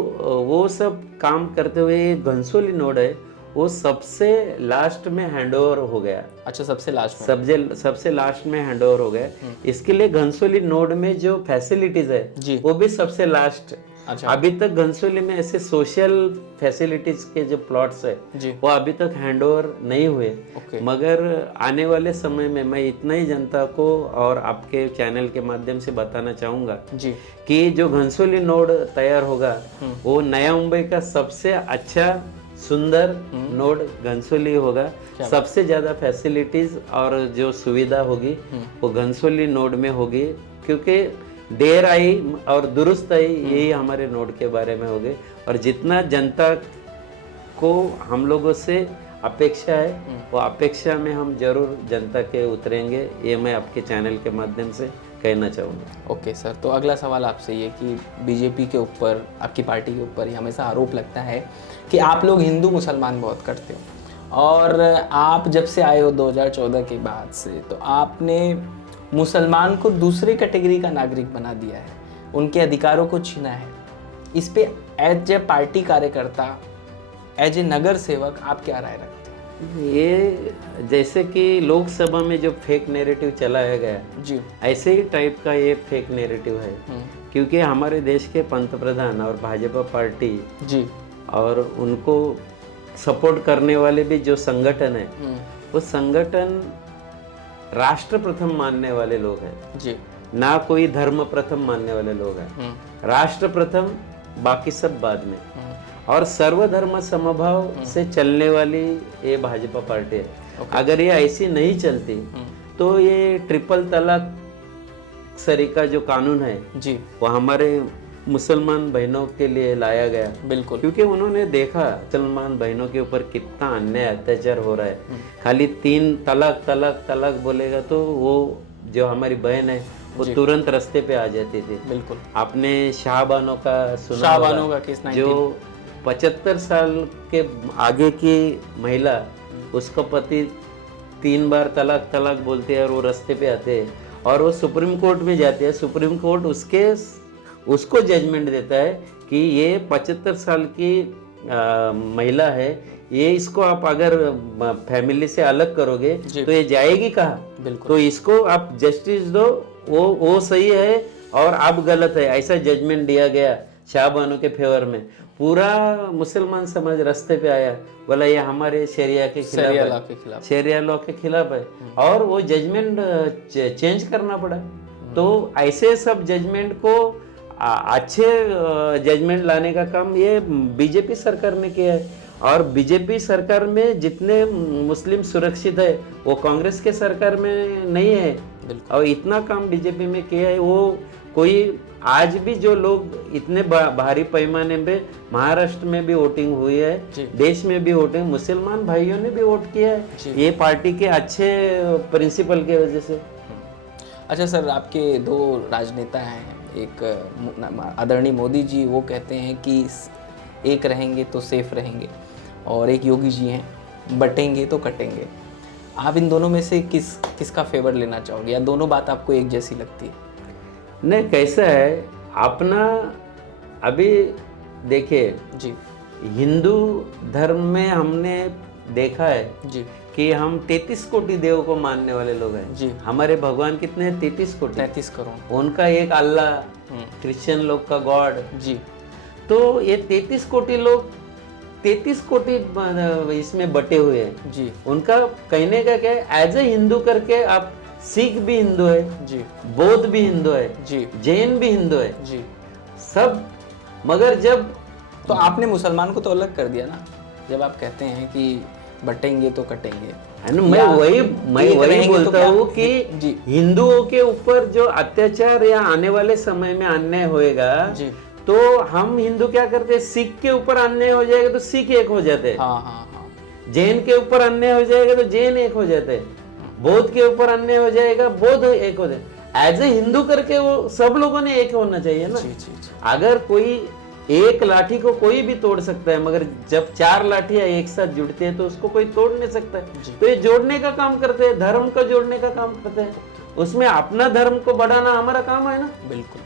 वो सब काम करते हुए घनसोली नोड है वो सबसे लास्ट में हैंडओवर हो गया। अच्छा, सबसे लास्ट में, सबसे लास्ट में हैंडओवर हो गया। इसके लिए घनसोली नोड में जो फैसिलिटीज है जी, वो भी सबसे लास्ट। अच्छा, अभी तक घनसोली में ऐसे सोशल फैसिलिटीज के जो प्लॉट्स है जी, वो अभी तक हैंडओवर नहीं हुए। ओके, मगर आने वाले समय में मैं इतना ही जनता को और आपके चैनल के माध्यम से बताना चाहूँगा जी, कि जो घनसोली नोड तैयार होगा वो नया मुंबई का सबसे अच्छा सुंदर नोड घनसोली होगा। सबसे ज़्यादा फैसिलिटीज और जो सुविधा होगी वो घनसोली नोड में होगी, क्योंकि देर आई और दुरुस्त आई, यही हमारे नोड के बारे में होगी। और जितना जनता को हम लोगों से अपेक्षा है वो अपेक्षा में हम जरूर जनता के उतरेंगे, ये मैं आपके चैनल के माध्यम से कहना चाहूँगा। ओके सर, तो अगला सवाल आपसे ये कि बीजेपी के ऊपर, आपकी पार्टी के ऊपर ये हमेशा आरोप लगता है कि आप लोग हिंदू मुसलमान बहुत करते हो, और आप जब से आए हो 2014 के बाद से, तो आपने मुसलमान को दूसरे कैटेगरी का नागरिक बना दिया है, उनके अधिकारों को छीना है। इस पे एज ए पार्टी कार्यकर्ता, एज ए नगर सेवक, आप क्या राय रखते हैं? ये जैसे कि लोकसभा में जो फेक नैरेटिव चलाया गया जी, ऐसे ही टाइप का ये फेक नैरेटिव है, क्योंकि हमारे देश के पंतप्रधान और भाजपा पार्टी जी, और उनको सपोर्ट करने वाले भी जो संगठन है वो संगठन राष्ट्र प्रथम मानने वाले लोग हैं जी, ना कोई धर्म प्रथम मानने वाले लोग हैं। राष्ट्र प्रथम, बाकी सब बाद में, और सर्वधर्म समभाव से चलने वाली ये भाजपा पार्टी है। अगर ये ऐसी नहीं चलती तो ये ट्रिपल तलाक सरीका जो कानून है जी, वो हमारे मुसलमान बहनों के लिए लाया गया, बिल्कुल, क्योंकि उन्होंने देखा मुसलमान बहनों के ऊपर कितना अन्याय अत्याचार हो रहा है। खाली 3 तलाक तलाक तलाक बोलेगा तो वो जो हमारी बहन है वो तुरंत रास्ते पे आ जाती थी। बिल्कुल, आपने शाहबानो का सुना शाहबानो होगा, का केस 19 जो 75 साल के आगे की महिला, उसका पति 3 बार तलाक तलाक बोलते हैं और वो रास्ते पे आते हैं और वो सुप्रीम कोर्ट में जाते हैं। सुप्रीम कोर्ट उसको जजमेंट देता है कि ये 75 साल की महिला है, ये इसको आप अगर फैमिली से अलग करोगे तो ये जाएगी कहाँ? बिल्कुल, तो इसको आप जस्टिस दो, वो सही है और आप गलत है, ऐसा जजमेंट दिया गया शाहबानो के फेवर में। पूरा मुसलमान समाज रास्ते पे आया, बोला ये हमारे शरिया के खिलाफ है, शरिया लॉ के खिलाफ है, और वो जजमेंट चेंज करना पड़ा। तो ऐसे सब जजमेंट को अच्छे जजमेंट लाने का काम ये बीजेपी सरकार ने किया है। और बीजेपी सरकार में जितने मुस्लिम सुरक्षित है वो कांग्रेस के सरकार में नहीं है, और इतना काम बीजेपी में किया है। वो कोई आज भी जो लोग इतने भारी पैमाने पे महाराष्ट्र में भी वोटिंग हुई है, देश में भी वोटिंग, मुसलमान भाइयों ने भी वोट किया है ये पार्टी के अच्छे प्रिंसिपल के वजह से। अच्छा सर, आपके 2 राजनेता हैं, एक आदरणीय मोदी जी, वो कहते हैं कि एक रहेंगे तो सेफ रहेंगे, और एक योगी जी हैं, बटेंगे तो कटेंगे। आप इन दोनों में से किसका फेवर लेना चाहोगे, या दोनों बात आपको एक जैसी लगती है? नहीं, कैसा है अपना, अभी देखिए जी, हिंदू धर्म में हमने देखा है जी कि हम 33 कोटि देव को मानने वाले लोग हैं। जी। हमारे भगवान कितने हैं? 33 कोटि। 33 करोड़। उनका एक अल्लाह, क्रिश्चियन लोग का गॉड। जी तो ये 33 कोटि लोग 33 कोटि इसमें बटे हुए हैं। जी उनका कहने का क्या है, एज ए हिंदू करके आप सिख भी हिंदू है, जी बौद्ध भी हिंदू है, जी जैन भी हिंदू है, जी। सब। मगर जब तो आपने मुसलमान को तो अलग कर दिया ना, जब आप कहते हैं कि बटेंगे तो कटेंगे। है ना, मैं वही रहेंगे तो बोलता क्या? हूँ कि जी हिंदुओं के ऊपर जो अत्याचार या आने वाले समय में अन्याय होएगा, जी। तो हम हिंदू क्या करते हैं, सिख के ऊपर अन्याय हो जाएगा तो सिख एक हो जाते हैं, हाँ हाँ हाँ। जैन के ऊपर अन्याय हो जाएगा तो जैन एक हो जाते हैं, बौद्ध के ऊपर अन्याय हो जाएगा बौद्ध एक हो जाए। एज ए हिंदू करके वो सब लोगों ने एक होना चाहिए ना। जी जी जी। अगर कोई एक लाठी को कोई भी तोड़ सकता है, मगर जब 4 लाठियां एक साथ जुड़ती हैं तो उसको कोई तोड़ नहीं सकता है। तो ये जोड़ने का काम करते हैं, धर्म को जोड़ने का काम करते हैं, उसमें अपना धर्म को बढ़ाना हमारा काम है ना। बिल्कुल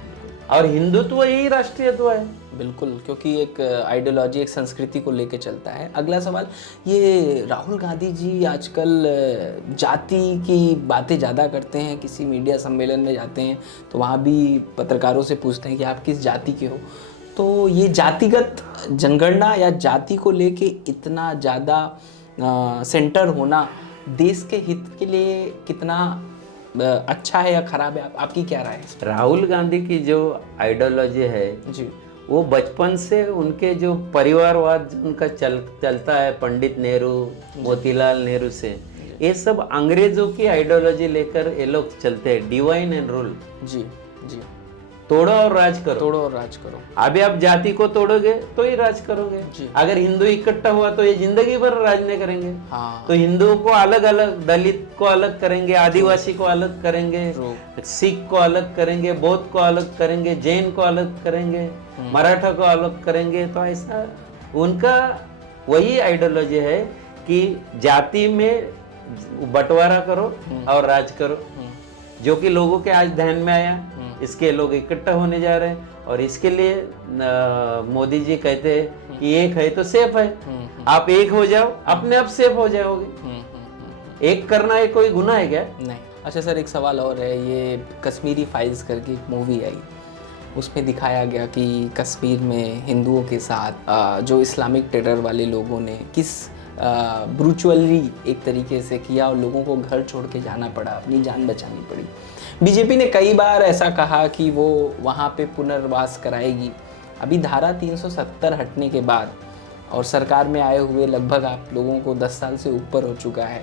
और हिंदुत्व यही राष्ट्रीयत्व है। बिल्कुल, क्योंकि एक आइडियोलॉजी, एक संस्कृति को लेके चलता है। अगला सवाल, ये राहुल गांधी जी आजकल जाति की बातें ज़्यादा करते हैं, किसी मीडिया सम्मेलन में जाते हैं तो वहाँ भी पत्रकारों से पूछते हैं कि आप किस जाति के हो। तो ये जातिगत जनगणना या जाति को लेके इतना ज़्यादा सेंटर होना देश के हित के लिए कितना अच्छा है या खराब है? आपकी क्या राय है? राहुल गांधी की जो आइडियोलॉजी है जी, वो बचपन से उनके जो परिवारवाद उनका चलता है, पंडित नेहरू, मोतीलाल नेहरू से, ये सब अंग्रेजों की आइडियोलॉजी लेकर ये लोग चलते हैं, डिवाइन एंड रूल। जी जी। तोड़ो और राज करो, तोड़ो और राज करो। अभी आप जाति को तोड़ोगे तो ही राज करोगे। जी। अगर हिंदू इकट्ठा हुआ तो ये जिंदगी भर राज नहीं करेंगे। हाँ। तो हिंदुओं को अलग अलग, दलित को अलग करेंगे, आदिवासी को अलग करेंगे, सिख को अलग करेंगे, बौद्ध को अलग करेंगे, जैन को अलग करेंगे, मराठा को अलग करेंगे। तो ऐसा उनका वही आइडियोलॉजी है कि जाति में बंटवारा करो और राज करो, जो कि लोगों के आज ध्यान में आया, इसके लोग इकट्ठा होने जा रहे हैं। और इसके लिए मोदी जी कहते हैं कि एक है तो सेफ है, आप एक हो जाओ, अपने आप सेफ हो जाओगे। एक करना है कोई गुनाह है क्या? नहीं। अच्छा सर, एक सवाल और है, ये कश्मीरी फाइल्स करके एक मूवी आई, उसमें दिखाया गया कि कश्मीर में हिंदुओं के साथ जो इस्लामिक टेरर वाले लोगों ने किस ब्रूचुअली एक तरीके से किया और लोगों को घर छोड़ के जाना पड़ा, अपनी जान बचानी पड़ी। बीजेपी ने कई बार ऐसा कहा कि वो वहाँ पे पुनर्वास कराएगी। अभी धारा 370 हटने के बाद और सरकार में आए हुए लगभग आप लोगों को 10 साल से ऊपर हो चुका है,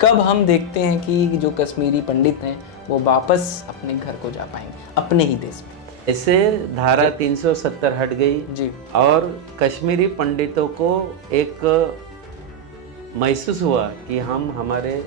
कब हम देखते हैं कि जो कश्मीरी पंडित हैं वो वापस अपने घर को जा पाएंगे, अपने ही देश में? ऐसे धारा 370 हट गई जी। और कश्मीरी पंडितों को एक महसूस हुआ कि हम हमारे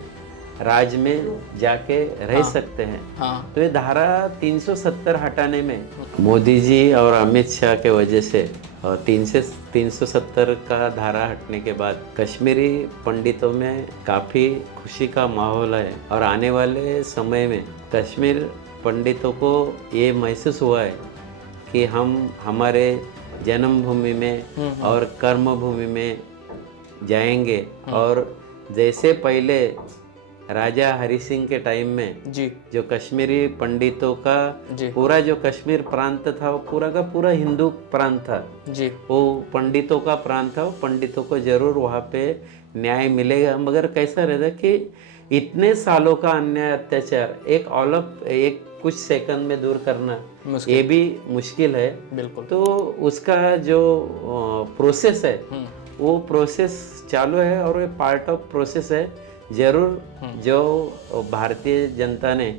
राज्य में जाके रह सकते हैं। हाँ। तो ये धारा 370 हटाने में मोदी जी और अमित शाह के वजह से और 370 का धारा हटने के बाद कश्मीरी पंडितों में काफ़ी खुशी का माहौल है। और आने वाले समय में कश्मीर पंडितों को ये महसूस हुआ है कि हम हमारे जन्मभूमि में और कर्मभूमि में जाएंगे। और जैसे पहले राजा हरि सिंह के टाइम में जी, जो कश्मीरी पंडितों का जी, पूरा जो कश्मीर प्रांत था वो पूरा का पूरा हिंदू प्रांत था, जी, वो पंडितों का प्रांत था। वो पंडितों को जरूर वहाँ पे न्याय मिलेगा। मगर कैसा रहता कि इतने सालों का अन्याय अत्याचार एक कुछ सेकंड में दूर करना ये भी मुश्किल है। बिल्कुल। तो उसका जो प्रोसेस है वो प्रोसेस चालू है और ये पार्ट ऑफ प्रोसेस है। जरूर जो भारतीय जनता ने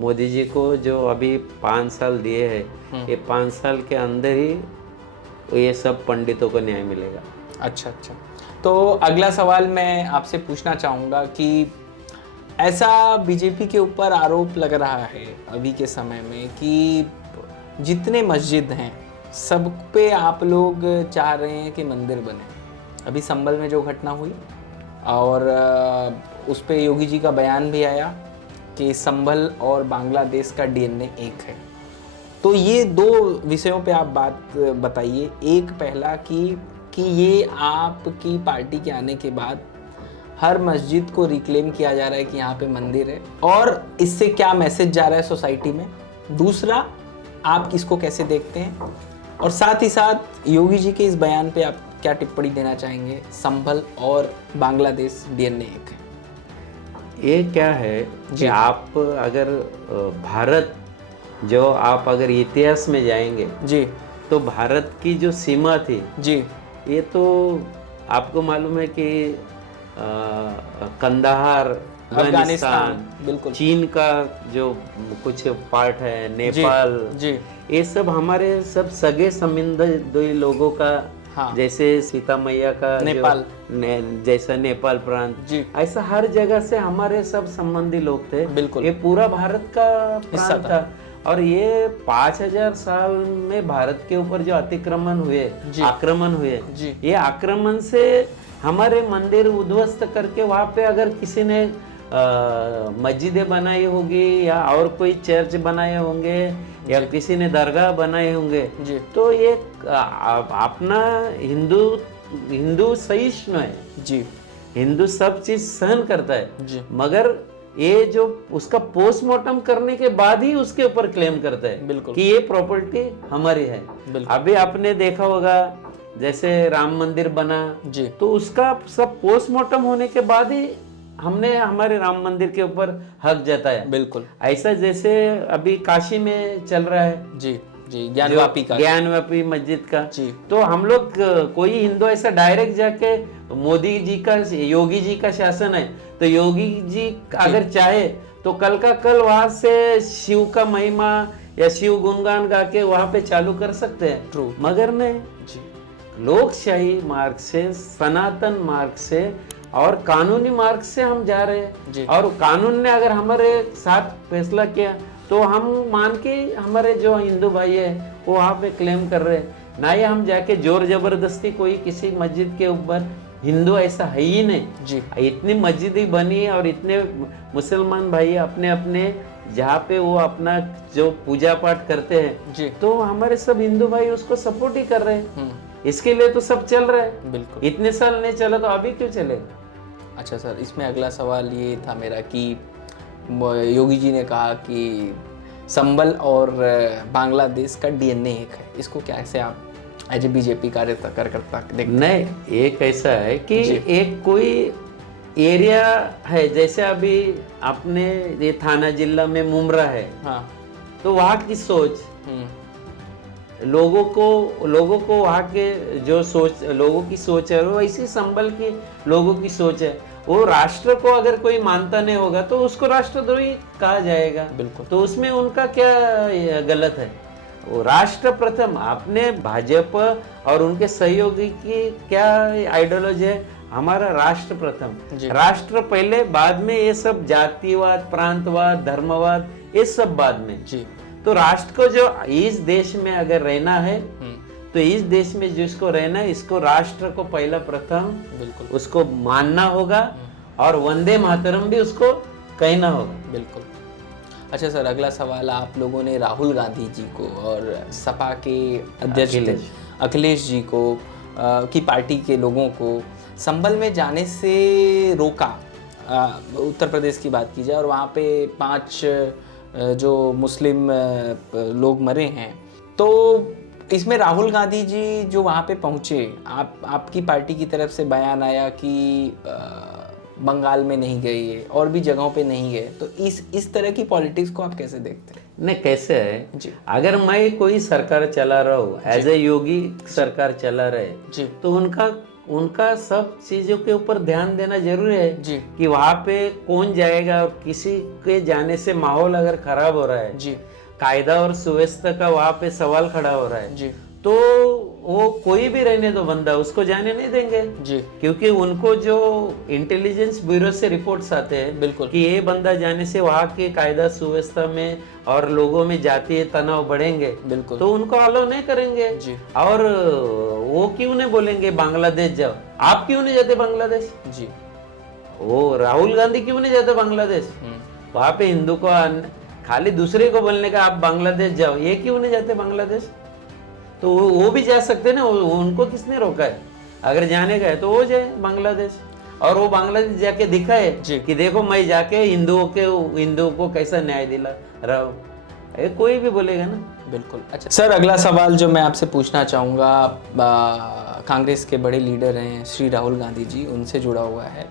मोदी जी को जो अभी 5 साल दिए हैं, ये 5 साल के अंदर ही ये सब पंडितों को न्याय मिलेगा। अच्छा अच्छा। तो अगला सवाल मैं आपसे पूछना चाहूँगा कि ऐसा बीजेपी के ऊपर आरोप लग रहा है अभी के समय में कि जितने मस्जिद हैं सब पे आप लोग चाह रहे हैं कि मंदिर बने। अभी संभल में जो घटना हुई और उस पे योगी जी का बयान भी आया कि संभल और बांग्लादेश का डीएनए एक है। तो ये 2 विषयों पे आप बात बताइए। एक पहला कि कि ये आपकी पार्टी के आने के बाद हर मस्जिद को रिक्लेम किया जा रहा है कि यहाँ पे मंदिर है, और इससे क्या मैसेज जा रहा है सोसाइटी में? दूसरा, आप इसको कैसे देखते हैं? और साथ ही साथ योगी जी के इस बयान पे आप क्या टिप्पणी देना चाहेंगे? संभल और बांग्लादेश डीएनए एक है। ये क्या है कि आप अगर भारत जो आप अगर इतिहास में जाएंगे जी तो भारत की जो सीमा थी जी ये तो आपको मालूम है कि कंदाहार, अफगानिस्तान, बिल्कुल चीन का जो कुछ पार्ट है, नेपाल, जी ये सब हमारे सब सगे संबंधी लोगों का, हाँ। जैसे सीता मैया का नेपाल। जैसा नेपाल प्रांत, जी ऐसा हर जगह से हमारे सब संबंधी लोग थे। बिल्कुल। ये पूरा भारत का हिस्सा प्रांत था। और ये 5000 साल में भारत के ऊपर जो अतिक्रमण हुए, जी। आक्रमण हुए, जी। ये आक्रमण से हमारे मंदिर उद्ध्वस्त करके वहां पे अगर किसी ने मस्जिदें बनाई होगी या और कोई चर्च बनाए होंगे या किसी ने दरगाह बनाए होंगे, जी तो ये अपना हिंदू सहिष्णु है। जी हिंदू सब चीज सहन करता है, जी मगर ये जो उसका पोस्टमार्टम करने के बाद ही उसके ऊपर क्लेम करता है बिल्कुल। कि ये प्रॉपर्टी हमारी है। बिल्कुल। अभी आपने देखा होगा जैसे राम मंदिर बना, जी तो उसका सब पोस्टमार्टम होने के बाद ही हमने हमारे राम मंदिर के ऊपर हक जताया। बिल्कुल। ऐसा जैसे अभी काशी में चल रहा है जी जी ज्ञानवापी का, ज्ञानवापी मस्जिद का, जी तो हम लोग कोई हिंदू ऐसा डायरेक्ट जाके मोदी जी का, योगी जी का शासन है, तो योगी जी अगर चाहे तो कल का कल वहां से शिव का महिमा या शिव गुणगान गा के वहां पे चालू कर सकते हैं। True। मगर नहीं, जी लोकशाही मार्ग से, सनातन मार्ग से और कानूनी मार्ग से हम जा रहे जी। हैं। और कानून ने अगर हमारे साथ फैसला किया तो हम मान के हमारे जो हिंदू भाई है वो वहाँ पे क्लेम कर रहे हैं। ना ही हम जाके जोर जबरदस्ती कोई किसी मस्जिद के ऊपर, हिंदू ऐसा है ही नहीं जी इतनी मस्जिदें बनी और इतने मुसलमान भाई अपने अपने जहाँ पे वो अपना जो पूजा पाठ करते हैं, जी तो हमारे सब हिंदू भाई उसको सपोर्ट ही कर रहे हैं। इसके लिए तो सब चल रहा है। बिल्कुल। इतने साल नहीं चला तो अभी क्यों चलेगा? अच्छा सर, इसमें अगला सवाल ये था मेरा कि योगी जी ने कहा कि संबल और बांग्लादेश का डीएनए एक है, इसको कैसे आप एज ए बीजेपी कार्यकर्ता देखते? नहीं, एक ऐसा है कि एक कोई एरिया है, जैसे अभी आपने ये थाना जिला में मुमरा है, हाँ तो वहाँ की सोच लोगों को वहाँ के जो सोच लोगों की सोच है वो ऐसी संबल की लोगों की सोच है। वो राष्ट्र को अगर कोई मानता नहीं होगा तो उसको राष्ट्रद्रोही कहा जाएगा। बिल्कुल। तो उसमें उनका क्या गलत है? वो राष्ट्र प्रथम, आपने भाजपा और उनके सहयोगी की क्या आइडियोलॉजी है? हमारा राष्ट्र प्रथम, राष्ट्र पहले, बाद में ये सब जातिवाद, प्रांतवाद, धर्मवाद ये सब बाद में। जी तो राष्ट्र को जो इस देश में अगर रहना है तो इस देश में जिसको रहना है, इसको राष्ट्र को पहला प्रथम बिल्कुल उसको मानना होगा और वंदे मातरम भी उसको कहना होगा। बिल्कुल। अच्छा सर, अगला सवाल, आप लोगों ने राहुल गांधी जी को और सपा के अध्यक्ष अखिलेश जी को की पार्टी के लोगों को संभल में जाने से रोका। उत्तर प्रदेश की बात की जाए और वहाँ पे 5 जो मुस्लिम लोग मरे हैं, तो इसमें राहुल गांधी जी जो वहाँ पे पहुँचे, आपकी पार्टी की तरफ से बयान आया कि बंगाल में नहीं गए ये और भी जगहों पे नहीं गए, तो इस तरह की पॉलिटिक्स को आप कैसे देखते हैं? नहीं, कैसे है जी। अगर मैं कोई सरकार चला रहा हूँ, एज ए योगी सरकार चला रहे जी तो उनका सब चीजों के ऊपर ध्यान देना जरूरी है जी कि वहाँ पे कौन जाएगा और किसी के जाने से माहौल अगर खराब हो रहा है, जी कायदा और सुव्यवस्था का वहाँ पे सवाल खड़ा हो रहा है, जी तो वो कोई भी रहने दो बंदा, उसको जाने नहीं देंगे। जी क्योंकि उनको जो इंटेलिजेंस ब्यूरो से रिपोर्ट्स आते हैं बिल्कुल कि ये बंदा जाने से वहाँ के कायदा सुव्यवस्था में और लोगों में जातीय तनाव बढ़ेंगे, बिल्कुल, तो उनको अलाउ नहीं करेंगे जी। और वो क्यों नहीं बोलेंगे बांग्लादेश जाओ? आप क्यों नहीं जाते बांग्लादेश जी? वो राहुल गांधी क्यों नहीं जाते बांग्लादेश? वहाँ पे हिंदू को खाली दूसरे को बोलने का आप बांग्लादेश जाओ, ये क्यों नहीं जाते बांग्लादेश? तो वो भी जा सकते ना, उनको किसने रोका है? अगर जाने का है तो वो जाए बांग्लादेश, और वो बांग्लादेश जाके दिखाए जी। कि देखो मैं जाके हिंदुओं को कैसा न्याय दिला रहा हूँ। ये कोई भी बोलेगा ना। बिल्कुल। अच्छा सर, अगला सवाल जो मैं आपसे पूछना चाहूँगा, कांग्रेस के बड़े लीडर हैं श्री राहुल गांधी जी, उनसे जुड़ा हुआ है।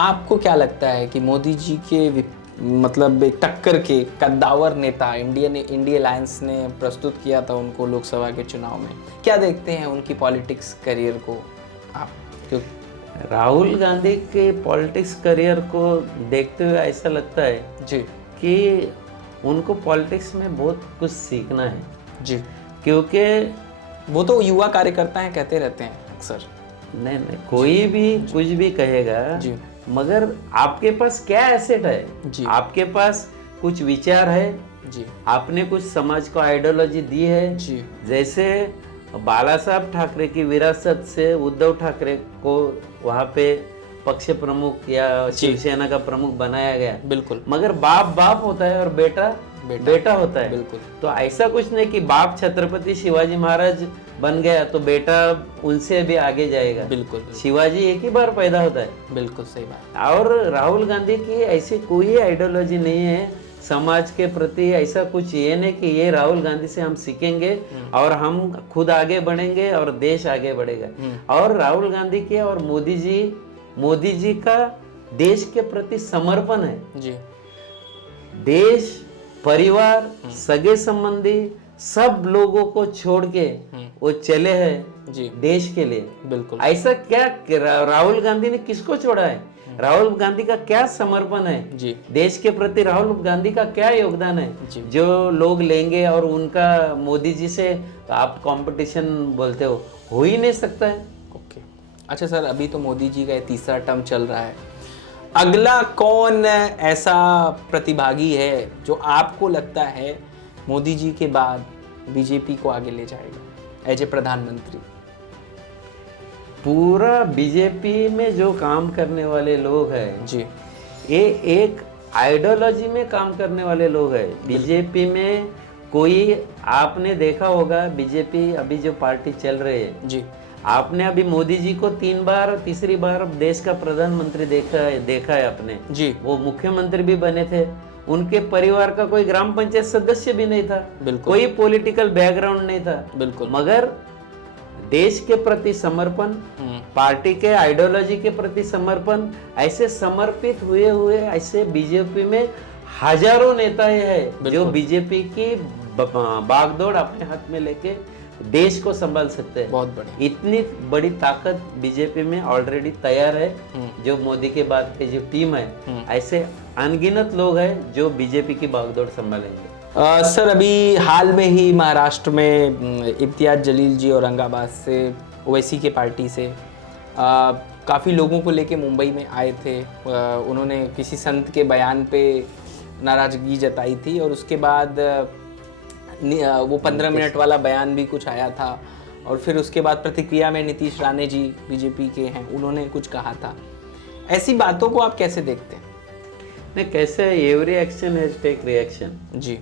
आपको क्या लगता है कि मोदी जी के मतलब एक टक्कर के कद्दावर नेता इंडिया अलायंस ने प्रस्तुत किया था उनको लोकसभा के चुनाव में, क्या देखते हैं उनकी पॉलिटिक्स करियर को आप? क्यों राहुल गांधी के पॉलिटिक्स करियर को देखते हुए ऐसा लगता है जी कि उनको पॉलिटिक्स में बहुत कुछ सीखना है, जी, क्योंकि वो तो युवा कार्यकर्ता हैं, कहते रहते हैं अक्सर। नहीं कोई भी कुछ भी कहेगा जी। मगर आपके पास क्या एसेट है जी। आपके पास कुछ विचार है जी आपने कुछ समाज को आइडियोलॉजी दी है। जी जैसे बाला साहब ठाकरे की विरासत से उद्धव ठाकरे को वहाँ पे पक्ष प्रमुख या शिवसेना का प्रमुख बनाया गया, बिल्कुल मगर बाप होता है और बेटा बेटा होता है। बिल्कुल। तो ऐसा कुछ नहीं कि बाप छत्रपति शिवाजी महाराज बन गया तो बेटा उनसे भी आगे जाएगा। बिल्कुल शिवाजी एक ही बार पैदा होता है। बिल्कुल सही बात। और राहुल गांधी की ऐसी कोई आइडियोलॉजी नहीं है समाज के प्रति, ऐसा कुछ ये नहीं कि ये राहुल गांधी से हम सीखेंगे और हम खुद आगे बढ़ेंगे और देश आगे बढ़ेगा। और राहुल गांधी के और मोदी जी का देश के प्रति समर्पण है। जी देश, परिवार, सगे संबंधी सब लोगों को छोड़ के वो चले हैं जी देश के लिए। बिल्कुल। ऐसा क्या राहुल गांधी ने किसको छोड़ा है? राहुल गांधी का क्या समर्पण है जी देश के प्रति? राहुल गांधी का क्या योगदान है जी। जो लोग लेंगे? और उनका मोदी जी से आप कंपटीशन बोलते हो ही नहीं सकता है। ओके। अच्छा सर, अभी तो मोदी जी का ये तीसरा टर्म चल रहा है, अगला कौन ऐसा प्रतिभागी है जो आपको लगता है मोदी जी के बाद बीजेपी को आगे ले जाएगा एज ए प्रधानमंत्री? पूरा बीजेपी में जो काम करने वाले लोग हैं जी ये एक आइडियोलॉजी में काम करने वाले लोग हैं। बीजेपी में कोई, आपने देखा होगा बीजेपी अभी जो पार्टी चल रही है, जी आपने अभी मोदी जी को 3 बार, तीसरी बार देश का प्रधानमंत्री देखा है आपने। जी वो मुख्यमंत्री भी बने थे, उनके परिवार का कोई ग्राम पंचायत सदस्य भी नहीं था, बिल्कुल। कोई पॉलिटिकल बैकग्राउंड नहीं था, बिल्कुल। मगर देश के प्रति समर्पण, पार्टी के आइडियोलॉजी के प्रति समर्पण, ऐसे समर्पित हुए ऐसे बीजेपी में हजारों नेता हैं जो बीजेपी की बागडोर अपने हाथ में लेके देश को संभाल सकते हैं। बहुत बढ़िया। इतनी बड़ी ताकत बीजेपी में ऑलरेडी तैयार है। जो मोदी के बाद की जो टीम है, ऐसे अनगिनत लोग हैं जो बीजेपी की बागडोर संभालेंगे। सर, अभी हाल में ही महाराष्ट्र में इम्तियाज जलील जी औरंगाबाद से ओवैसी के पार्टी से काफ़ी लोगों को लेके मुंबई में आए थे। उन्होंने किसी संत के बयान पे नाराज़गी जताई थी और उसके बाद वो 15 मिनट वाला बयान भी कुछ आया था और फिर उसके बाद प्रतिक्रिया में नीतीश राणे जी बीजेपी के हैं, उन्होंने कुछ कहा था। ऐसी बातों को आप कैसे देखते हैं? नहीं, कैसे every action has take reaction. जी।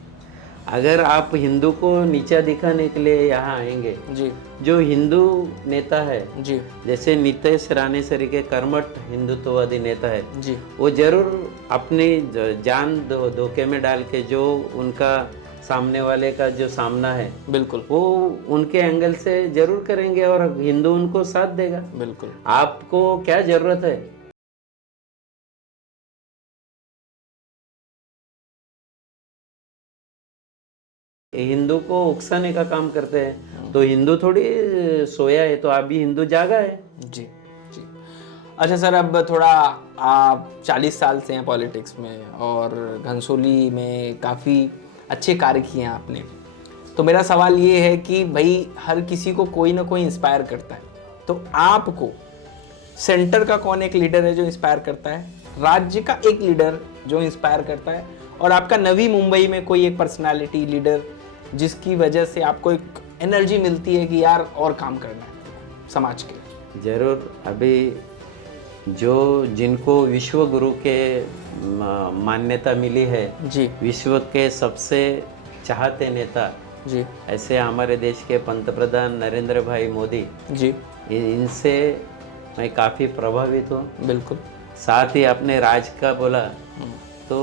अगर आप हिंदू को नीचा दिखाने के लिए यहाँ आएंगे, जी, जो हिंदू नेता है, जी, जैसे नीतीश राणे सर के कर्मठ हिंदुत्ववादी नेता है, जी, वो जरूर अपनी जान धोखे में डाल के जो उनका सामने वाले का जो सामना है, बिल्कुल, वो उनके एंगल से जरूर करेंगे और हिंदू उनको साथ देगा। बिल्कुल। आपको क्या जरूरत है? हिंदू को उकसाने का काम करते हैं, तो हिंदू थोड़ी सोया है, तो अभी हिंदू जागा है। जी जी। अच्छा सर, अब थोड़ा आप 40 साल से हैं पॉलिटिक्स में और घनसोली में काफ़ी अच्छे कार्य किए हैं आपने, तो मेरा सवाल ये है कि भाई हर किसी को कोई ना कोई इंस्पायर करता है, तो आपको सेंटर का कौन एक लीडर है जो इंस्पायर करता है, राज्य का एक लीडर जो इंस्पायर करता है, और आपका नवी मुंबई में कोई एक पर्सनालिटी लीडर जिसकी वजह से आपको एक एनर्जी मिलती है कि यार और काम करना है समाज के लिए? जरूर। अभी जो जिनको विश्व गुरु के मान्यता मिली है, जी, विश्व के सबसे चाहते नेता जी ऐसे हमारे देश के पंतप्रधान नरेंद्र भाई मोदी, जी इनसे मैं काफ़ी प्रभावित हूँ। बिल्कुल। साथ ही अपने राज का बोला तो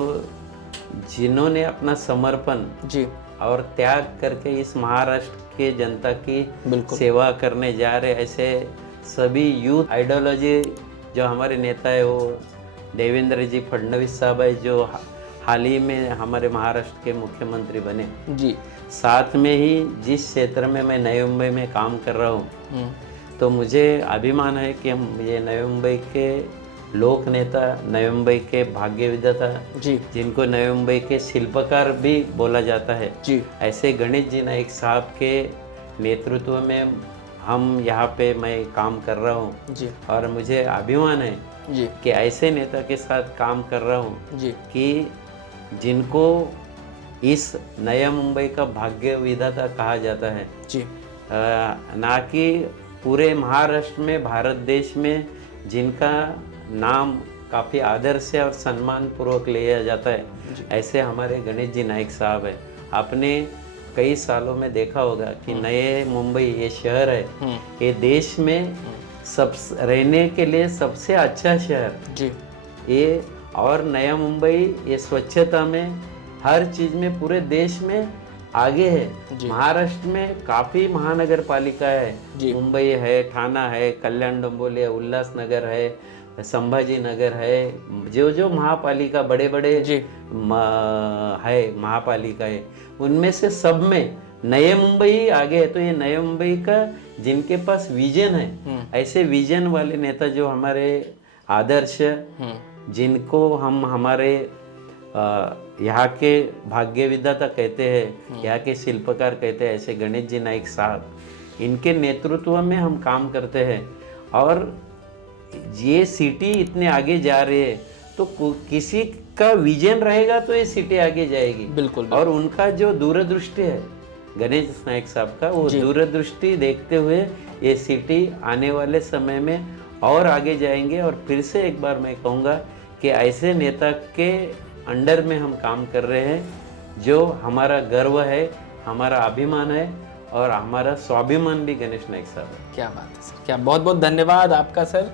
जिन्होंने अपना समर्पण जी और त्याग करके इस महाराष्ट्र के जनता की बिल्कुल। सेवा करने जा रहे ऐसे सभी यूथ आइडियोलॉजी जो हमारे नेता है वो देवेंद्र जी फडणवीस साहब है, जो हाल ही में हमारे महाराष्ट्र के मुख्यमंत्री बने। जी साथ में ही जिस क्षेत्र में मैं नई मुंबई में काम कर रहा हूँ, तो मुझे अभिमान है कि हम ये नई मुंबई के लोक नेता, नई मुंबई के भाग्य विधाता, जी जिनको नई मुंबई के शिल्पकार भी बोला जाता है, जी ऐसे गणेश जी नाइक साहब के नेतृत्व में हम यहाँ पे मैं काम कर रहा हूँ। जी और मुझे अभिमान है जी कि ऐसे नेता के साथ काम कर रहा हूँ जी कि जिनको इस नया मुंबई का भाग्य विधाता कहा जाता है। जी ना कि पूरे महाराष्ट्र में, भारत देश में जिनका नाम काफ़ी आदर से और सम्मान पूर्वक लिया जाता है, ऐसे हमारे गणेश जी नाइक साहब है। आपने कई सालों में देखा होगा कि नए मुंबई ये शहर है, ये देश में सब रहने के लिए सबसे अच्छा शहर जी ये। और नया मुंबई ये स्वच्छता में, हर चीज़ में पूरे देश में आगे है। महाराष्ट्र में काफ़ी महानगर पालिका है, मुंबई है, ठाणा है, कल्याण डोंबिवली है, उल्लासनगर है, संभाजी नगर है, जो जो महापालिका बड़े बड़े है महापालिका है, उनमें से सब में नए मुंबई ही आगे है। तो ये नए मुंबई का जिनके पास विजन है, ऐसे विजन वाले नेता जो हमारे आदर्श, जिनको हम हमारे यहाँ के भाग्य विधाता कहते हैं, यहाँ के शिल्पकार कहते हैं, ऐसे गणेश जी नाइक साहब, इनके नेतृत्व में हम काम करते हैं। और ये सिटी इतने आगे जा रही है तो किसी का विजन रहेगा तो ये सिटी आगे जाएगी। बिल्कुल। और उनका जो दूरदृष्टि है गणेश नाइक साहब का, वो दूरदृष्टि देखते हुए ये सिटी आने वाले समय में और आगे जाएंगे। और फिर से एक बार मैं कहूँगा कि ऐसे नेता के अंडर में हम काम कर रहे हैं, जो हमारा गर्व है, हमारा अभिमान है और हमारा स्वाभिमान भी गणेश नाइक साहब है। क्या बात है सर, क्या बहुत बहुत धन्यवाद आपका सर,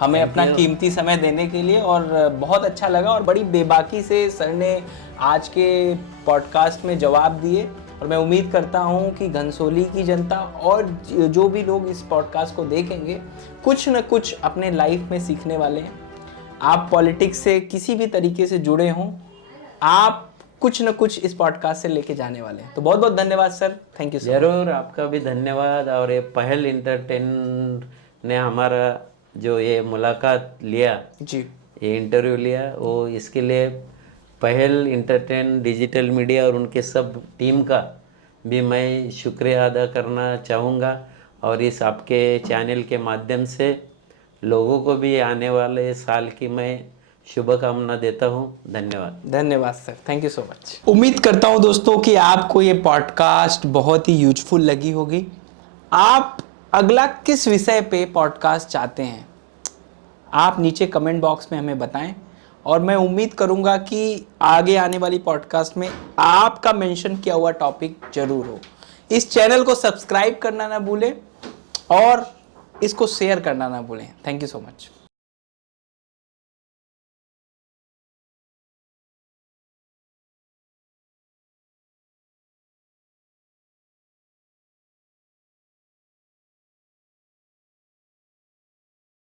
हमें अपना कीमती समय देने के लिए। और बहुत अच्छा लगा और बड़ी बेबाकी से सर ने आज के पॉडकास्ट में जवाब दिए। और मैं उम्मीद करता हूं कि घनसोली की जनता और जो भी लोग इस पॉडकास्ट को देखेंगे, कुछ न कुछ अपने लाइफ में सीखने वाले हैं। आप पॉलिटिक्स से किसी भी तरीके से जुड़े हों, आप कुछ न कुछ इस पॉडकास्ट से लेके जाने वाले हैं। तो बहुत बहुत धन्यवाद सर, थैंक यू सर। जरूर, आपका भी धन्यवाद। और ये पहल इंटरटेन ने हमारा जो ये मुलाकात लिया, जी ये इंटरव्यू लिया, वो इसके लिए पहल इंटरटेन, डिजिटल मीडिया और उनके सब टीम का भी मैं शुक्रिया अदा करना चाहूँगा। और इस आपके चैनल के माध्यम से लोगों को भी आने वाले साल की मैं शुभकामना देता हूँ। धन्यवाद। धन्यवाद sir, thank you so much. उम्मीद करता हूँ दोस्तों कि आपको ये पॉडकास्ट बहुत ही यूजफुल लगी होगी। आप अगला किस विषय पे पॉडकास्ट चाहते हैं, आप नीचे कमेंट बॉक्स में हमें बताएं। और मैं उम्मीद करूंगा कि आगे आने वाली पॉडकास्ट में आपका मेंशन किया हुआ टॉपिक जरूर हो। इस चैनल को सब्सक्राइब करना ना भूलें और इसको शेयर करना ना भूलें। Thank you so much.